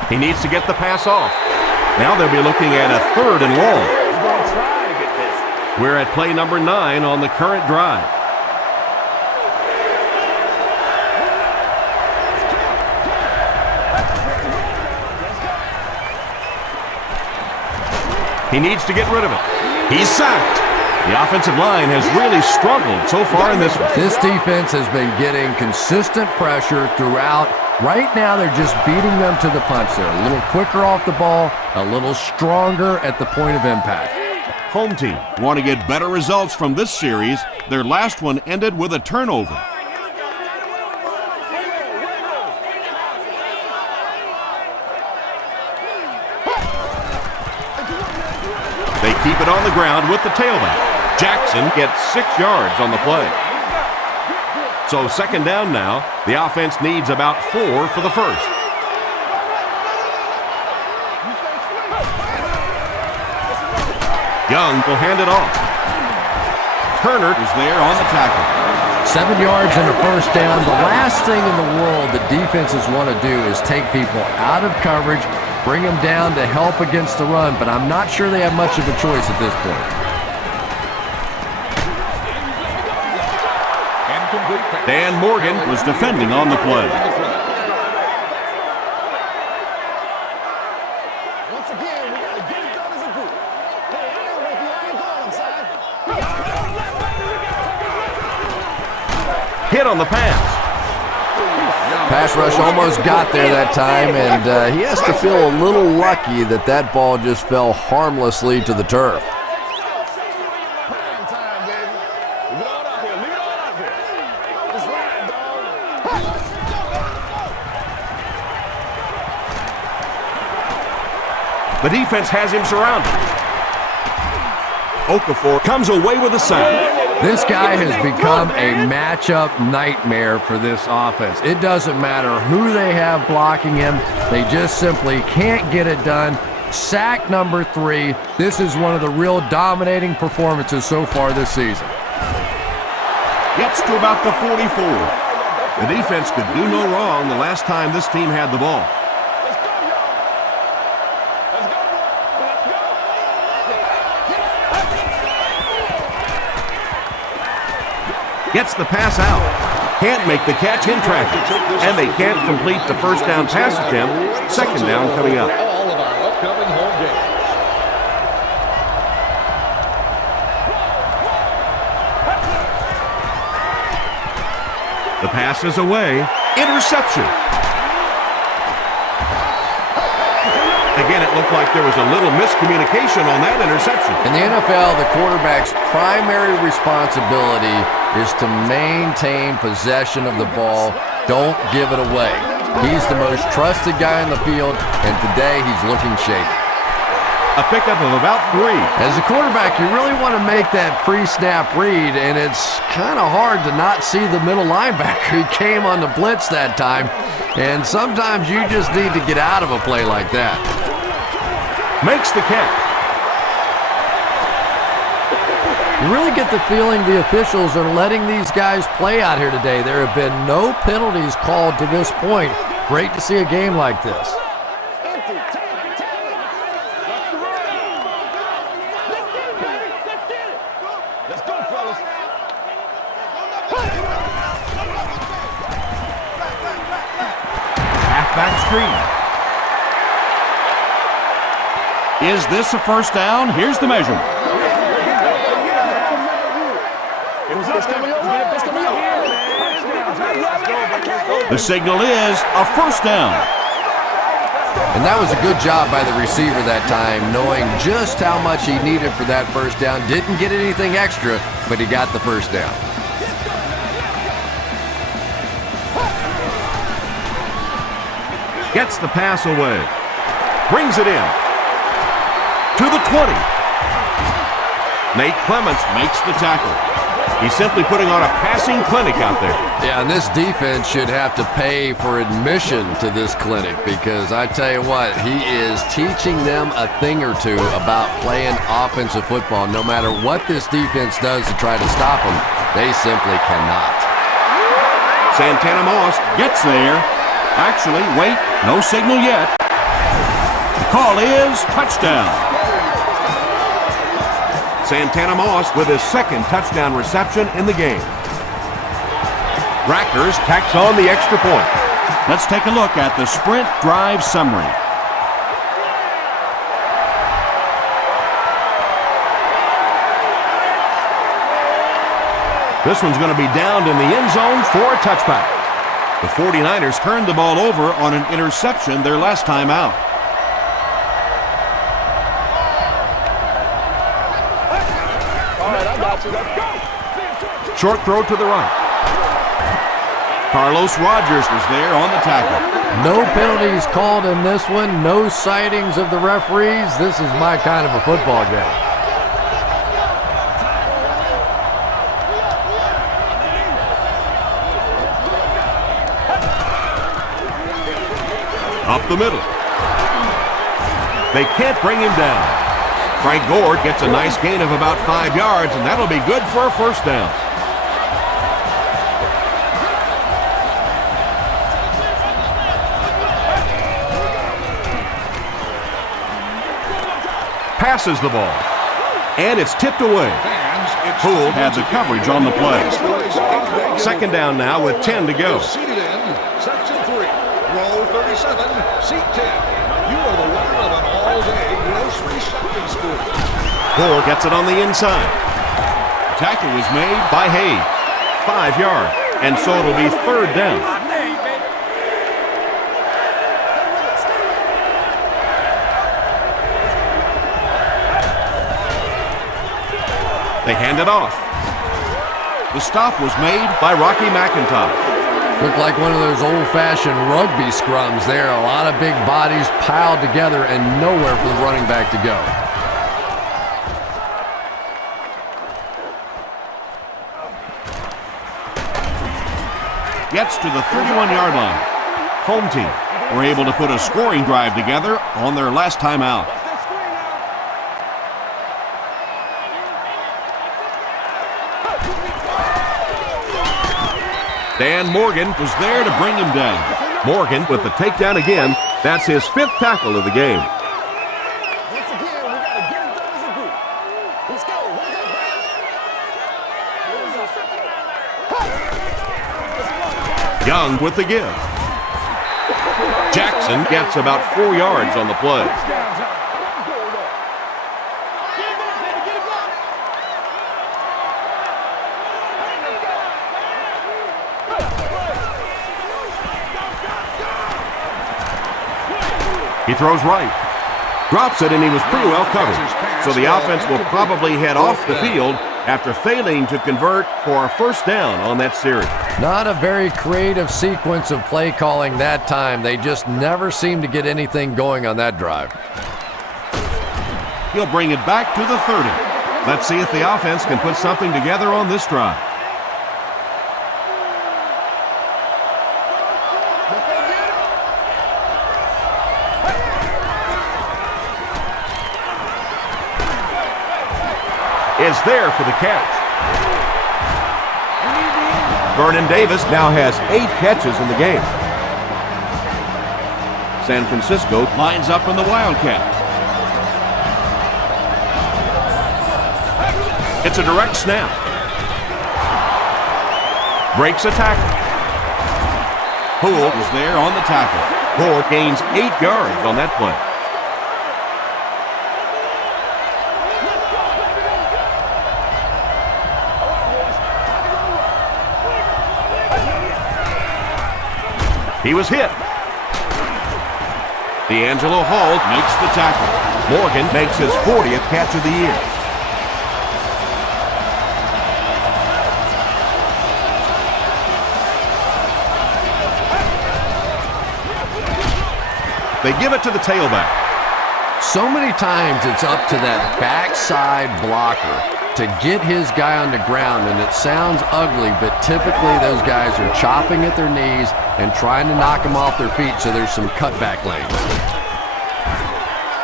He needs to get the pass off. Now they'll be looking at a 3rd and long. We're at play number 9 on the current drive. He needs to get rid of it. He's sacked. The offensive line has really struggled so far in this one. This defense has been getting consistent pressure throughout. Right now, they're just beating them to the punch. They're a little quicker off the ball, a little stronger at the point of impact. Home team Want to get better results from this series? Their last one ended with a turnover. They keep it on the ground with the tailback. Jackson gets 6 yards on the play. So 2nd down now. The offense needs about 4 for the first. Young will hand it off. Turner is there on the tackle. 7 yards and a first down. The last thing in the world that defenses want to do is take people out of coverage, bring them down to help against the run, but I'm not sure they have much of a choice at this point. Dan Morgan was defending on the play. Once again, we got to get it done as a group. Hey, I ain't with you. I ain't going inside. Hit on the pass. Pass rush almost got there that time, and he has to feel a little lucky that that ball just fell harmlessly to the turf. The defense has him surrounded. Okafor comes away with a sack. This guy has become a matchup nightmare for this offense. It doesn't matter who they have blocking him. They just simply can't get it done. Sack number 3. This is one of the real dominating performances so far this season. Gets to about the 44. The defense could do no wrong the last time this team had the ball. Gets the pass out. Can't make the catch in traffic. And they can't complete the first down pass attempt. 2nd down coming up. All of our upcoming home games. The pass is away. Interception. Again, it looked like there was a little miscommunication on that interception. In the NFL, the quarterback's primary responsibility is to maintain possession of the ball. Don't give it away. He's the most trusted guy in the field, and today he's looking shaky. A pickup of about 3. As a quarterback, you really want to make that pre-snap read, and it's kind of hard to not see the middle linebacker. He came on the blitz that time, and sometimes you just need to get out of a play like that. Makes the catch. You really get the feeling the officials are letting these guys play out here today. There have been no penalties called to this point. Great to see a game like this. Let's go, fellas. Halfback screen. Is this a first down? Here's the measurement. The signal is a first down. And that was a good job by the receiver that time, knowing just how much he needed for that first down. Didn't get anything extra, but he got the first down. Gets the pass away. Brings it in. To the 20. Nate Clements makes the tackle. He's simply putting on a passing clinic out there. Yeah, and this defense should have to pay for admission to this clinic because I tell you what, he is teaching them a thing or two about playing offensive football. No matter what this defense does to try to stop them, they simply cannot. Santana Moss Gets there. Actually, wait, no signal yet. The call is touchdown. Santana Moss with his second touchdown reception in the game. Rackers tacks on the extra point. Let's take a look at the sprint drive summary. This one's going to be downed in the end zone for a touchback. The 49ers turned the ball over on an interception their last time out. Short throw to the right. Carlos Rogers was there on the tackle. No penalties called in this one. No sightings of the referees. This is my kind of a football game. Up the middle. They can't bring him down. Frank Gore gets a nice gain of about 5 yards, and that'll be good for a first down. Passes the ball, and it's tipped away. Poole had the coverage on the play. Second down now with 10 to go. Seated in section 3, row 37, seat 10. You are the winner of an all-day grocery shopping spree. Gore gets it on the inside. Tackle was made by Hayes. 5 yards, and so it'll be third down. They hand it off. The stop was made by Rocky McIntosh. Looked like one of those old-fashioned rugby scrums there. A lot of big bodies piled together and nowhere for the running back to go. Gets to the 31-yard line. Home team Were able to put a scoring drive together on their last time out. Dan Morgan was there to bring him down. Morgan with the takedown again. That's his 5th tackle of the game. Once again, we got to get it done as a group. Let's go. Young with the give. Jackson gets about 4 yards on the play. He throws right. Drops it, and he was pretty well covered. So the offense will probably head off the field after failing to convert for a first down on that series. Not a very creative sequence of play calling that time. They just never seem to get anything going on that drive. He'll bring it back to the 30. Let's see if the offense can put something together on this drive. Is there for the catch. Vernon Davis now has 8 catches in the game. San Francisco Lines up in the Wildcat. It's a direct snap. Breaks a tackle. Poole was there on the tackle. Gore gains 8 yards on that play. He was hit. D'Angelo Hall Makes the tackle. Morgan makes his 40th catch of the year. They give it to the tailback. So many times it's up to that backside blocker to get his guy on the ground, and it sounds ugly, but typically those guys are chopping at their knees and trying to knock them off their feet, so there's some cutback lanes.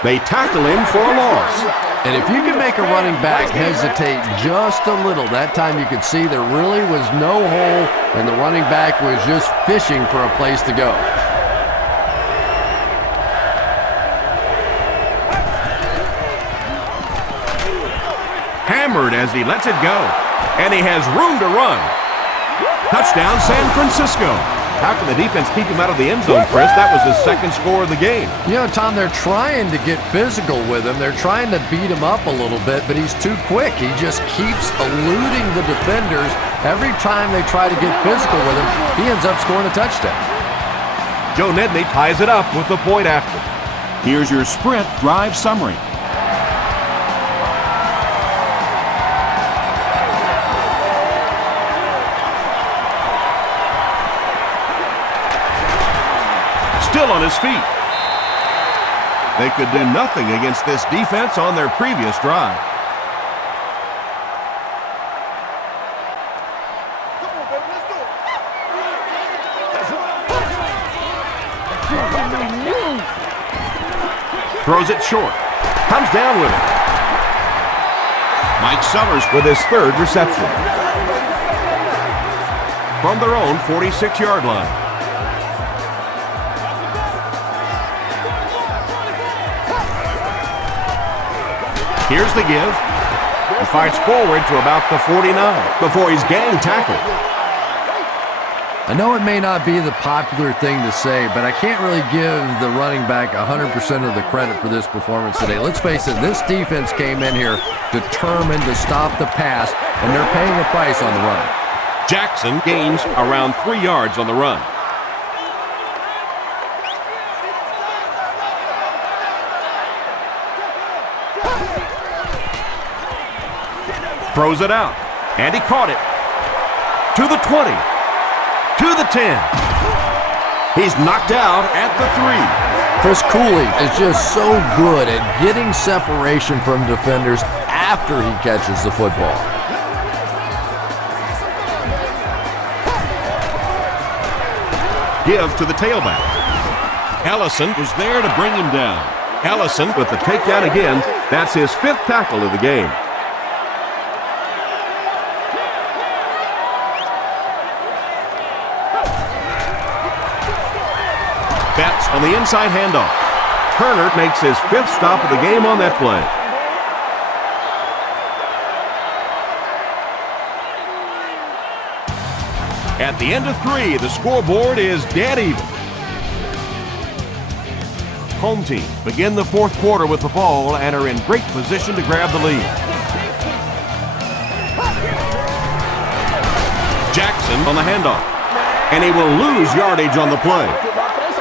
They tackle him for a loss. And if you can make a running back hesitate just a little, that time you could see there really was no hole, and the running back was just fishing for a place to go. Hammered as he lets it go. And he has room to run. Touchdown, San Francisco. How can the defense keep him out of the end zone, Chris? That was his second score of the game. You know, Tom, they're trying to get physical with him. They're trying to beat him up a little bit, but he's too quick. He just keeps eluding the defenders. Every time they try to get physical with him, he ends up scoring a touchdown. Joe Nedney ties it up with the point after. Here's your sprint drive summary. Still on his feet. They could do nothing against this defense on their previous drive. Throws it short. Comes down with it. Mike Sellers with his third reception. From their own 46-yard line. Here's the give. He fights forward to about the 49 before he's gang tackled. I know it may not be the popular thing to say, but I can't really give the running back 100% of the credit for this performance today. Let's face it, this defense came in here determined to stop the pass, and they're paying a price on the run. Jackson gains around 3 yards on the run. Throws it out, and he caught it. To the 20, to the 10. He's knocked out at the 3. Chris Cooley is just so good at getting separation from defenders after he catches the football. Give to the tailback. Ellison was there to bring him down. Ellison with the takedown again. That's his 5th tackle of the game. Betts on the inside handoff. Turner makes his 5th stop of the game on that play. At the end of 3, the scoreboard is dead even. Home team begin the 4th quarter with the ball and are in great position to grab the lead. Jackson on the handoff, and he will lose yardage on the play.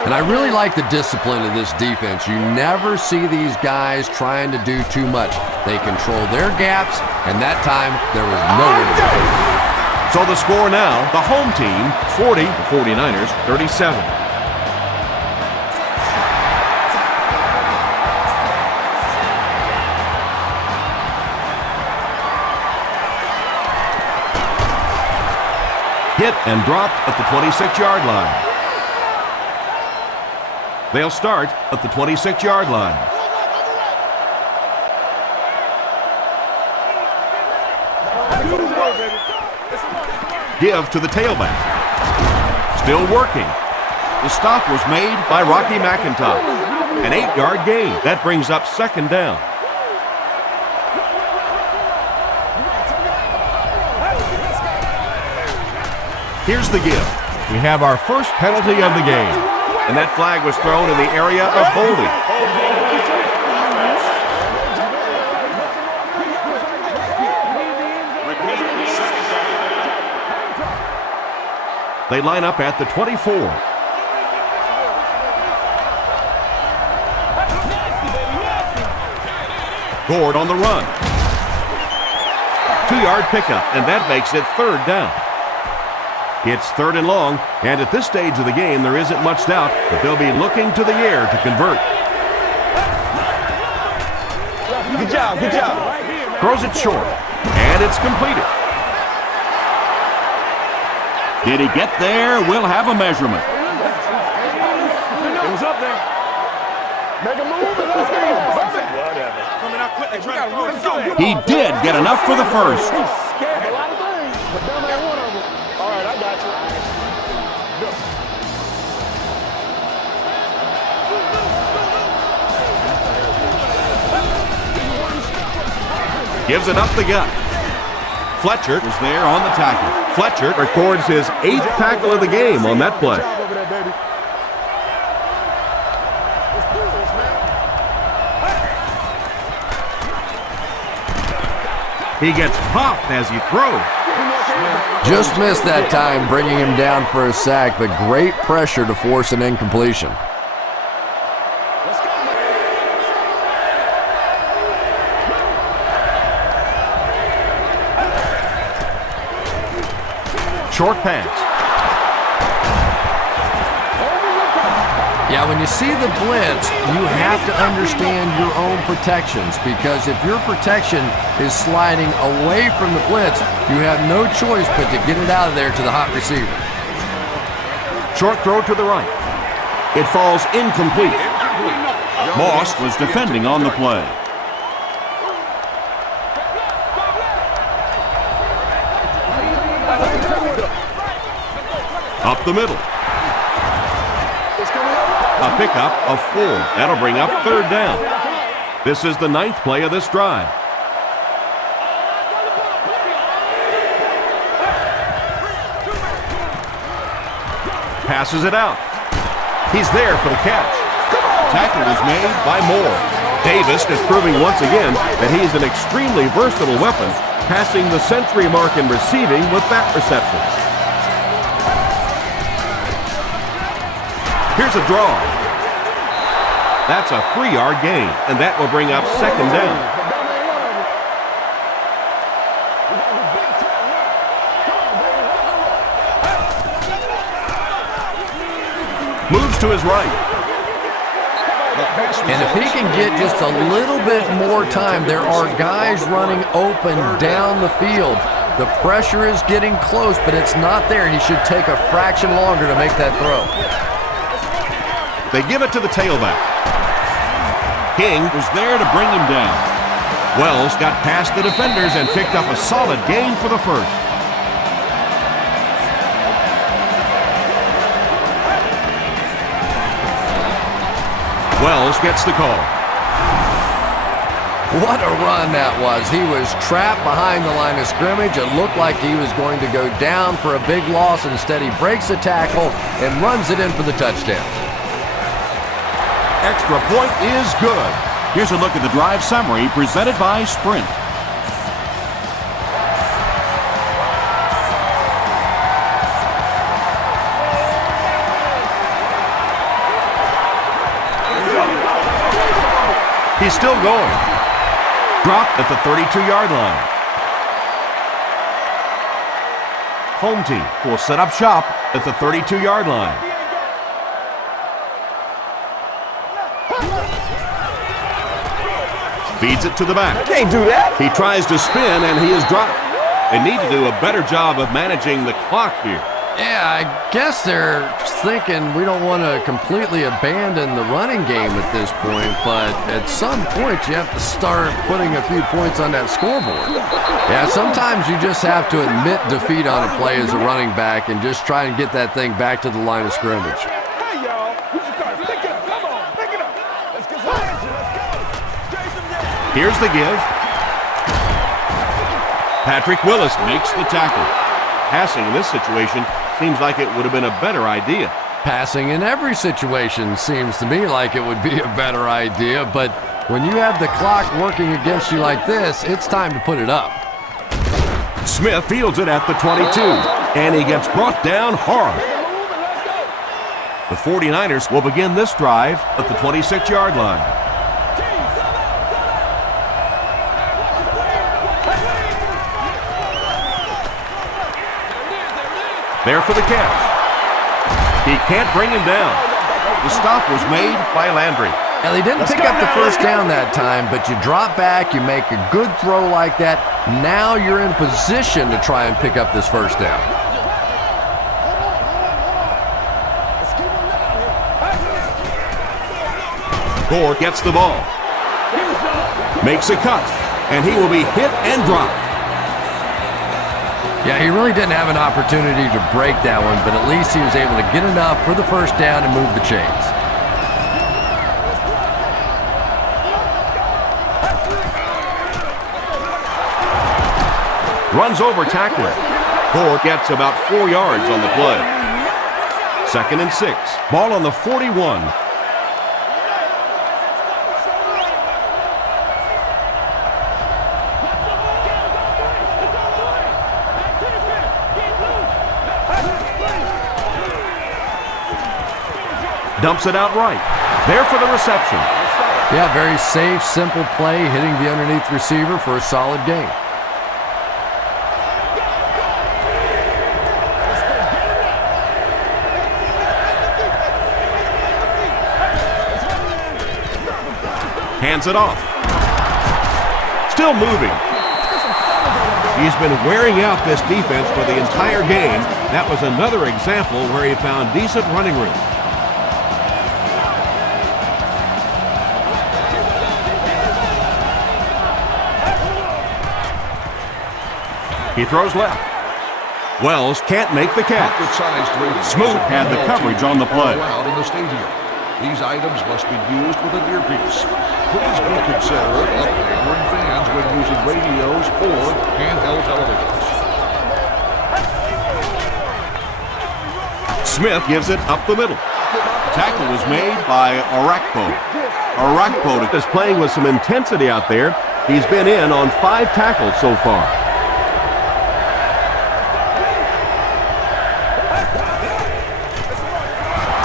And I really like the discipline of this defense. You never see these guys trying to do too much. They control their gaps, and that time there was nowhere to go. So the score now, the home team 40, the 49ers 37. Hit and dropped at the 26-yard line. They'll start at the 26-yard line. Give to the tailback. Still working. The stop was made by Rocky McIntosh. An 8-yard gain. That brings up 2nd down. Here's the give. We have our first penalty of the game. And that flag was thrown in the area of holding. They line up at the 24. Gord on the run. 2-yard pickup, and that makes it 3rd down. It's 3rd and long, and at this stage of the game, there isn't much doubt that they'll be looking to the air to convert. Good job, good job. Throws it short, and it's completed. Did he get there? We'll have a measurement. It was up there. Make a move and let's go. Whatever. Coming out quick. Let's go. He did get enough for the first. A lot of things, but dumb ain't one of them. All right, I got you. Gives it up the gut. Fletcher Was there on the tackle. Fletcher records his 8th tackle of the game on that play. Job over there, baby. Let's do this, man. He gets popped as he throws. Just missed that time, bringing him down for a sack, but great pressure to force an incompletion. Short pass. Yeah, when you see the blitz, you have to understand your own protections, because if your protection is sliding away from the blitz, you have no choice but to get it out of there to the hot receiver. Short throw to the right. It falls incomplete. Moss was defending on the play. Up the middle. A pickup of 4. That'll bring up 3rd down. This is the 9th play of this drive. Passes it out. He's there for the catch. Tackle was made by Moore. Davis is proving once again that he's an extremely versatile weapon, passing the century mark in receiving with that reception. Here's a draw. That's a 3-yard gain, and that will bring up 2nd down. Moves to his right. And if he can get just a little bit more time, there are guys running open down the field. The pressure is getting close, but it's not there. He should take a fraction longer to make that throw. They give it to the tailback. King Was there to bring him down. Wells got past the defenders and picked up a solid gain for the first. Wells gets the call. What a run that was. He was trapped behind the line of scrimmage. It looked like he was going to go down for a big loss. Instead, he breaks the tackle and runs it in for the touchdown. Extra point is good. Here's a look at the drive summary presented by Sprint. He's still going. Dropped at the 32-yard line. Home team will set up shop at the 32-yard line. Feeds it to the back. Can't do that. He tries to spin, and he is dropped. They need to do a better job of managing the clock here. Yeah, I guess they're thinking we don't want to completely abandon the running game at this point, but at some point you have to start putting a few points on that scoreboard. Yeah, sometimes you just have to admit defeat on a play as a running back and just try and get that thing back to the line of scrimmage. Hey, y'all. We just got to pick it up. Come on. Pick it up. Let's get some action. Let's go. Chase him down. Here's the give. Patrick Willis makes the tackle. Passing in this situation seems like it would have been a better idea. Passing in every situation seems to me like it would be a better idea, but when you have the clock working against you like this, it's time to put it up. Smith fields it at the 22, and he gets brought down hard. The 49ers will begin this drive at the 26-yard line. There for the catch. He can't bring him down. The stop was made by Landry. Now, they didn't pick up the first down that time, but you drop back, you make a good throw like that. Now you're in position to try and pick up this first down. Gore gets the ball. Makes a cut, and he will be hit and dropped. Yeah, he really didn't have an opportunity to break that one, but at least he was able to get enough for the first down and move the chains. Runs over tackler. Gore gets about 4 yards on the play. 2nd and 6. Ball on the 41. Dumps it out right. There for the reception. Yeah, very safe, simple play, hitting the underneath receiver for a solid gain. Hands it off. Still moving. He's been wearing out this defense for the entire game. That was another example where he found decent running room. He throws left. Wells can't make the catch. Smoot had the coverage on the play. In the stadium. These items must be used with an earpiece. Please be considerate of neighboring fans when using radios or handheld televisions. Smith gives it up the middle. Tackle was made by R.B.I. R.B.I. is playing with some intensity out there. He's been in on 5 tackles so far.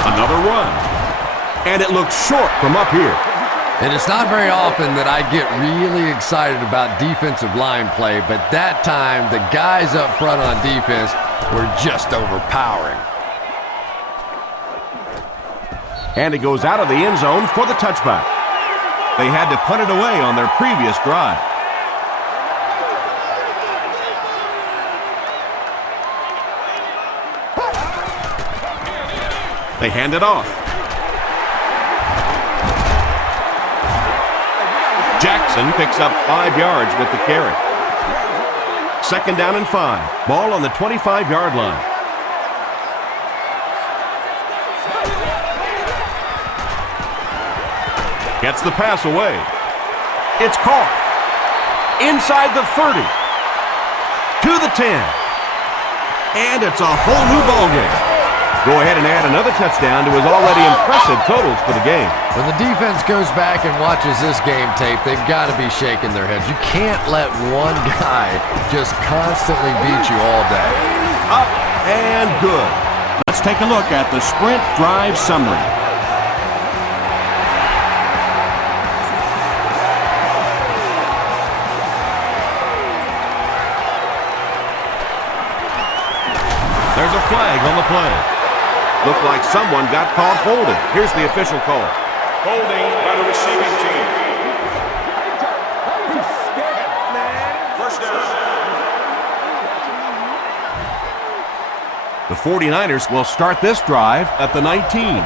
Another run. And it looks short from up here. And it's not very often that I get really excited about defensive line play, but that time the guys up front on defense were just overpowering. And it goes out of the end zone for the touchback. They had to punt it away on their previous drive. They hand it off. Jackson picks up 5 yards with the carry. 2nd down and 5. Ball on the 25-yard line. Gets the pass away. It's caught. Inside the 30. To the 10. And it's a whole new ballgame. Go ahead and add another touchdown to his already impressive totals for the game. When the defense goes back and watches this game tape, they've got to be shaking their heads. You can't let one guy just constantly beat you all day. Up and good. Let's take a look at the sprint drive summary. There's a flag on the play. Looked like someone got caught holding. Here's the official call. Holding by the receiving team. First down. The 49ers will start this drive at the 19.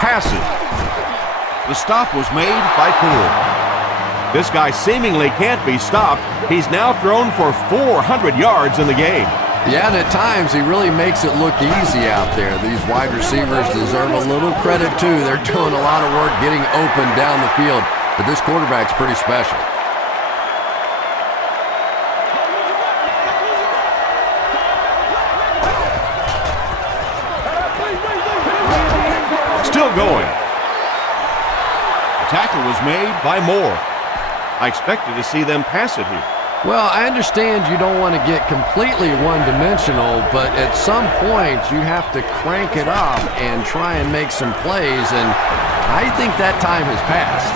Passes. The stop was made by Poole. This guy seemingly can't be stopped. He's now thrown for 400 yards in the game. Yeah, and at times he really makes it look easy out there. These wide receivers deserve a little credit too. They're doing a lot of work getting open down the field, but this quarterback's pretty special. Still going. The tackle was made by Moore. I expected to see them pass it here. Well, I understand you don't want to get completely one-dimensional, but at some point you have to crank it up and try and make some plays, and I think that time has passed.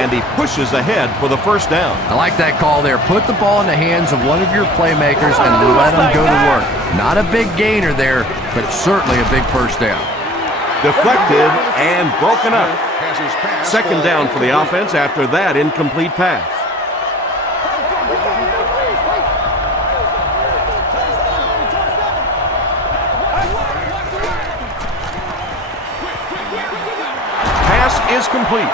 And he pushes ahead for the first down. I like that call there. Put the ball in the hands of one of your playmakers and let them go to work. Not a big gainer there, but certainly a big first down. Deflected and broken up. Second down for the offense after that incomplete pass. Pass is complete.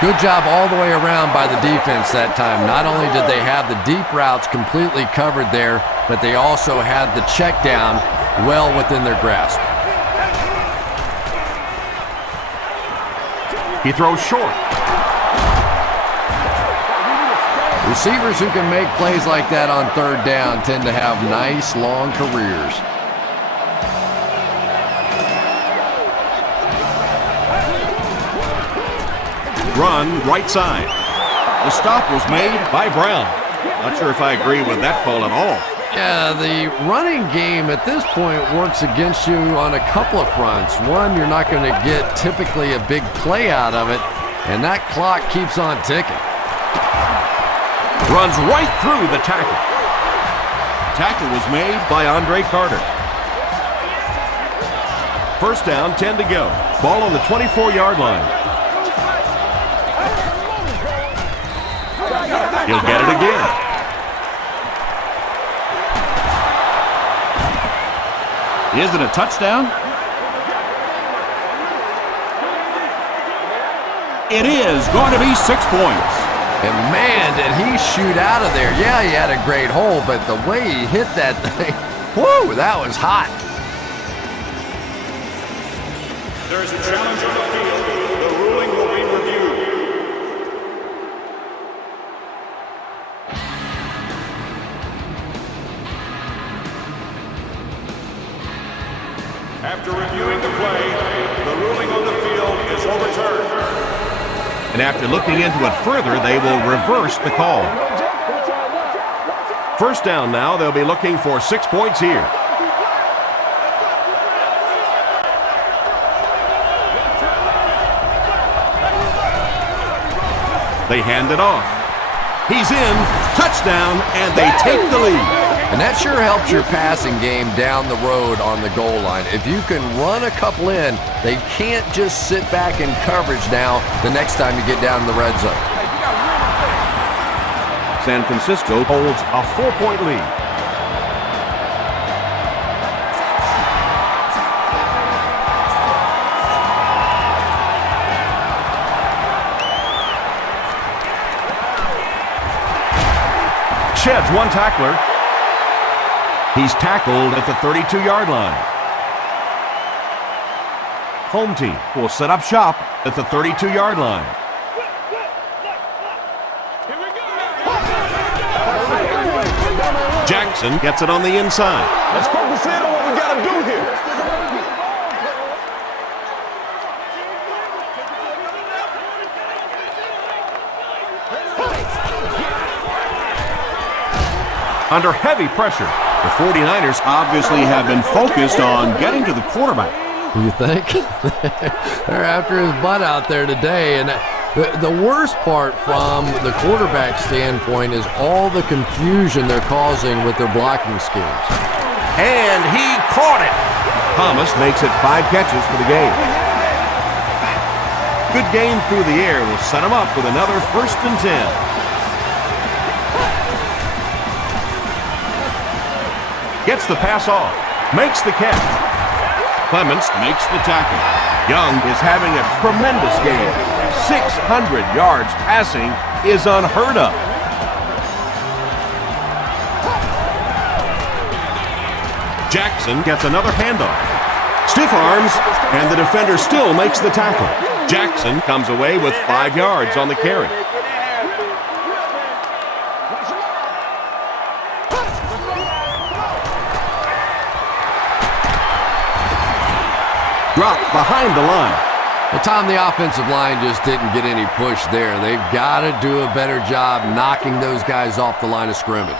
Good job all the way around by the defense that time. Not only did they have the deep routes completely covered there, but they also had the check down well within their grasp. He throws short. Receivers who can make plays like that on third down tend to have nice long careers. Run right side. The stop was made by Brown. Not sure if I agree with that call at all. Yeah, the running game at this point works against you on a couple of fronts. One, you're not going to get typically a big play out of it, and that clock keeps on ticking. Runs right through the tackle. Tackle was made by Andre Carter. First down, 10 to go. Ball on the 24-yard line. He'll get it again. Is it a touchdown? It is going to be 6 points. And man, did he shoot out of there. Yeah, he had a great hole, but the way he hit that thing, whoo, that was hot. There's a challenge on the field. The ruling will be reviewed. After reviewing the play, the ruling on the field is overturned. And after looking into it further, they will reverse the call. First down now, they'll be looking for 6 points here. They hand it off. He's in, touchdown, and they take the lead. And that sure helps your passing game down the road on the goal line. If you can run a couple in, they can't just sit back in coverage now the next time you get down in the red zone. San Francisco holds a 4-point lead. Sheds one tackler. He's tackled at the 32-yard line. Home team will set up shop at the 32-yard line. Jackson gets it on the inside. Let's focus in on what we got to do here. Under heavy pressure, the 49ers obviously have been focused on getting to the quarterback. You think? They're after his butt out there today. And the worst part from the quarterback standpoint is all the confusion they're causing with their blocking schemes. And he caught it. Thomas makes it 5 catches for the game. Good game through the air will set him up with another 1st and 10. Gets the pass off, makes the catch. Clements makes the tackle. Young is having a tremendous game. 600 yards passing is unheard of. Jackson gets another handoff. Stiff arms, and the defender still makes the tackle. Jackson comes away with 5 yards on the carry. Dropped behind the line. Well, Tom, the offensive line just didn't get any push there. They've got to do a better job knocking those guys off the line of scrimmage.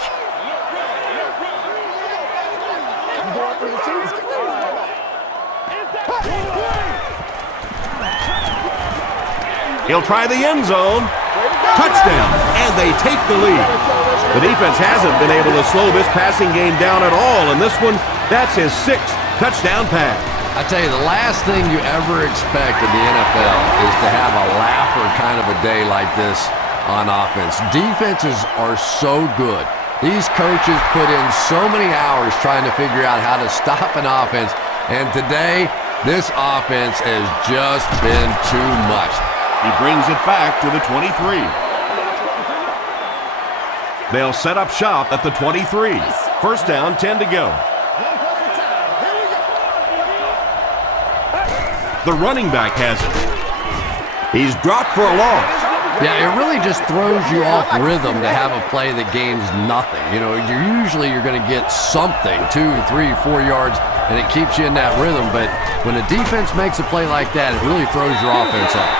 He'll try the end zone. Touchdown, and they take the lead. The defense hasn't been able to slow this passing game down at all, and this one, that's his 6th touchdown pass. I tell you, the last thing you ever expect in the NFL is to have a laugher kind of a day like this on offense. Defenses are so good. These coaches put in so many hours trying to figure out how to stop an offense, and today, this offense has just been too much. He brings it back to the 23. They'll set up shop at the 23. First down, 10 to go. The running back has it. He's dropped for a loss. Yeah, it really just throws you off rhythm to have a play that gains nothing. You know, you're going to get something, 2, 3, 4 yards, and it keeps you in that rhythm. But when a defense makes a play like that, it really throws your offense off.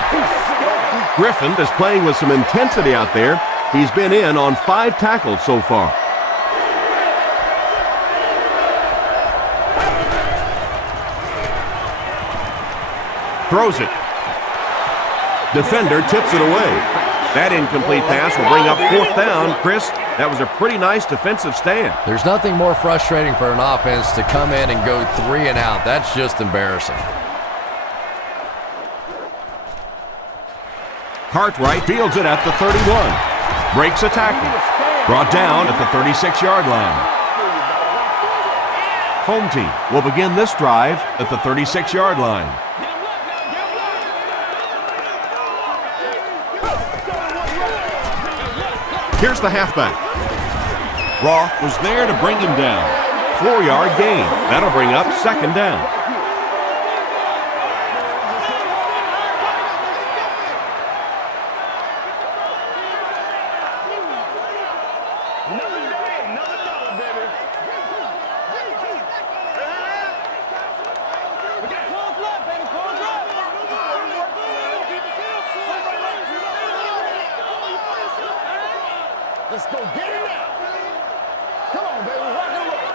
Griffin is playing with some intensity out there. He's been in on 5 tackles so far. Throws it. Defender tips it away. That incomplete pass will bring up 4th down. Chris, that was a pretty nice defensive stand. There's nothing more frustrating for an offense to come in and go 3 and out. That's just embarrassing. Cartwright fields it at the 31. Breaks a tackle. Brought down at the 36-yard line. Home team will begin this drive at the 36-yard line. Here's the halfback. Roth was there to bring him down. 4-yard gain. That'll bring up 2nd down. Let's go get it now. Come on, baby. Rock and roll.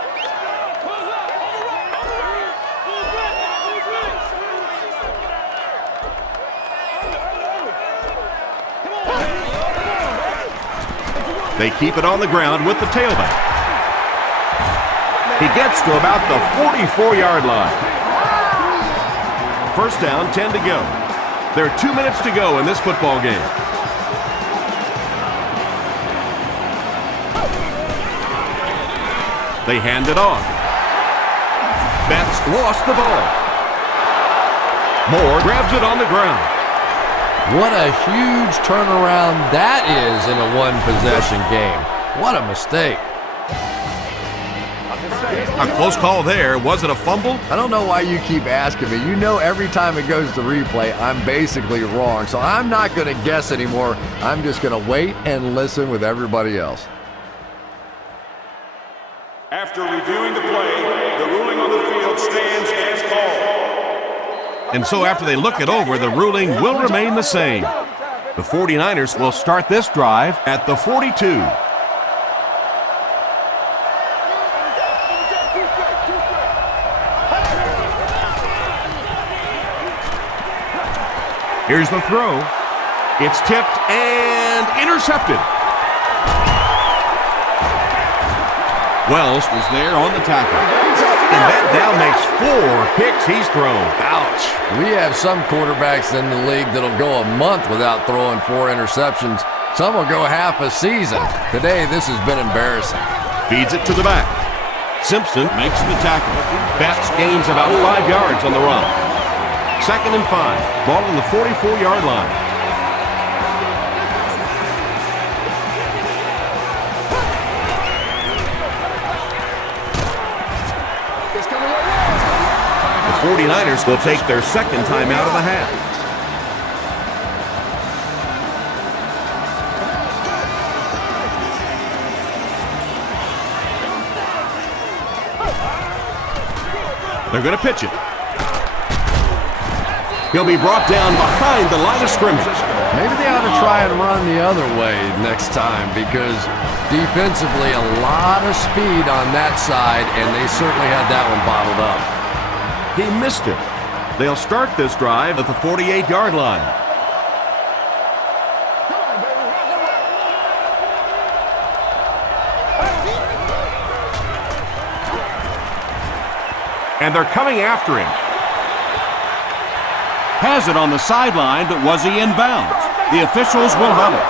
They keep it on the ground with the tailback. He gets to about the 44-yard line. First down, 10 to go. There are 2 minutes to go in this football game. They hand it off. Betts lost the ball. Moore grabs it on the ground. What a huge turnaround that is in a one-possession game. What a mistake. A close call there. Was it a fumble? I don't know why you keep asking me. You know every time it goes to replay, I'm basically wrong. So I'm not going to guess anymore. I'm just going to wait and listen with everybody else. After reviewing the play, the ruling on the field stands as called. And so after they look it over, the ruling will remain the same. The 49ers will start this drive at the 42. Here's the throw. It's tipped and intercepted. Wells was there on the tackle. And that now makes 4 picks he's thrown. Ouch. We have some quarterbacks in the league that'll go a month without throwing 4 interceptions. Some will go half a season. Today, this has been embarrassing. Feeds it to the back. Simpson makes the tackle. Betts gains about 5 yards on the run. 2nd and 5. Ball on the 44-yard line. The 49ers will take their 2nd time out of the half. They're going to pitch it. He'll be brought down behind the line of scrimmage. Maybe they ought to try and run the other way next time, because defensively a lot of speed on that side, and they certainly had that one bottled up. He missed it. They'll start this drive at the 48-yard line. And they're coming after him. Has it on the sideline, but was he in bounds? The officials will huddle.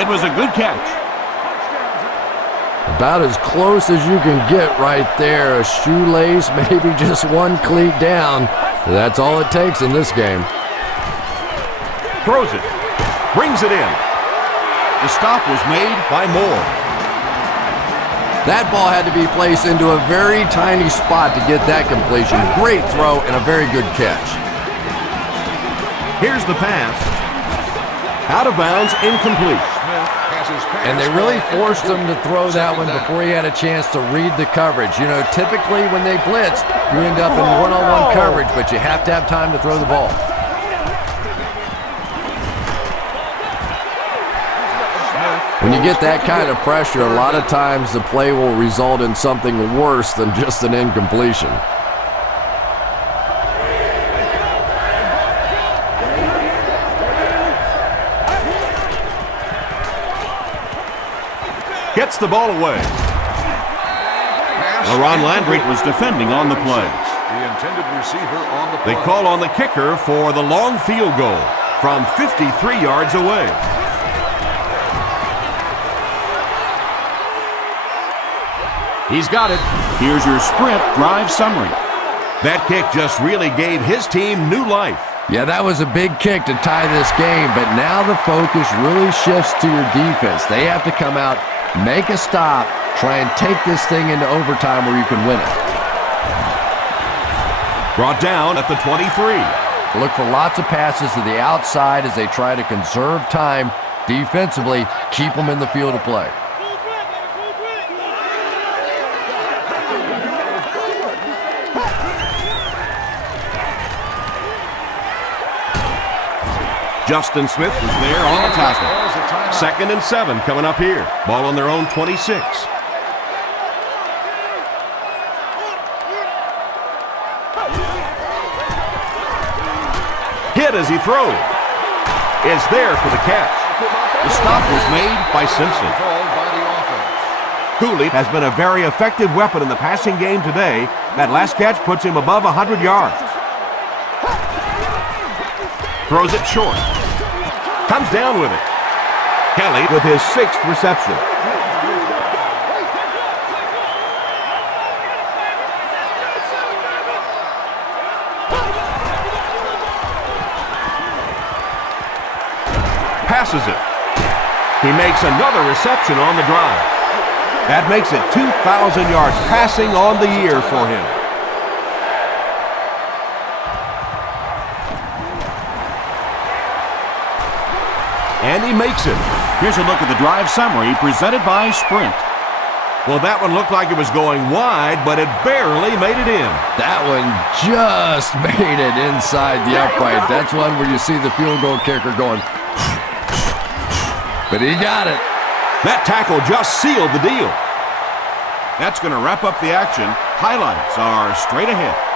It was a good catch. About as close as you can get right there. A shoelace, maybe just one cleat down. That's all it takes in this game. Throws it. Brings it in. The stop was made by Moore. That ball had to be placed into a very tiny spot to get that completion. Great throw and a very good catch. Here's the pass. Out of bounds, incomplete. And they really forced him to throw that one before he had a chance to read the coverage. You know, typically when they blitz, you end up in one-on-one coverage, but you have to have time to throw the ball. When you get that kind of pressure, a lot of times the play will result in something worse than just an incompletion. Gets the ball away. LaRon Landry was defending on the play. The intended receiver on the play. They call on the kicker for the long field goal from 53 yards away. He's got it. Here's your sprint drive summary. That kick just really gave his team new life. Yeah, that was a big kick to tie this game, but now the focus really shifts to your defense. They have to come out, make a stop, try and take this thing into overtime where you can win it. Brought down at the 23. Look for lots of passes to the outside as they try to conserve time defensively, keep them in the field of play. Justin Smith was there on the tackle. 2nd and 7 coming up here. Ball on their own 26. Hit as he throws. Is there for the catch. The stop was made by Simpson. Cooley has been a very effective weapon in the passing game today. That last catch puts him above 100 yards. Throws it short. Comes down with it. Kelly with his 6th reception. Passes it. He makes another reception on the drive. That makes it 2,000 yards passing on the year for him. And he makes it. Here's a look at the drive summary presented by Sprint. Well, that one looked like it was going wide, but it barely made it in. That one just made it inside the upright. That's one where you see the field goal kicker going, but he got it. That tackle just sealed the deal. That's going to wrap up the action. Highlights are straight ahead.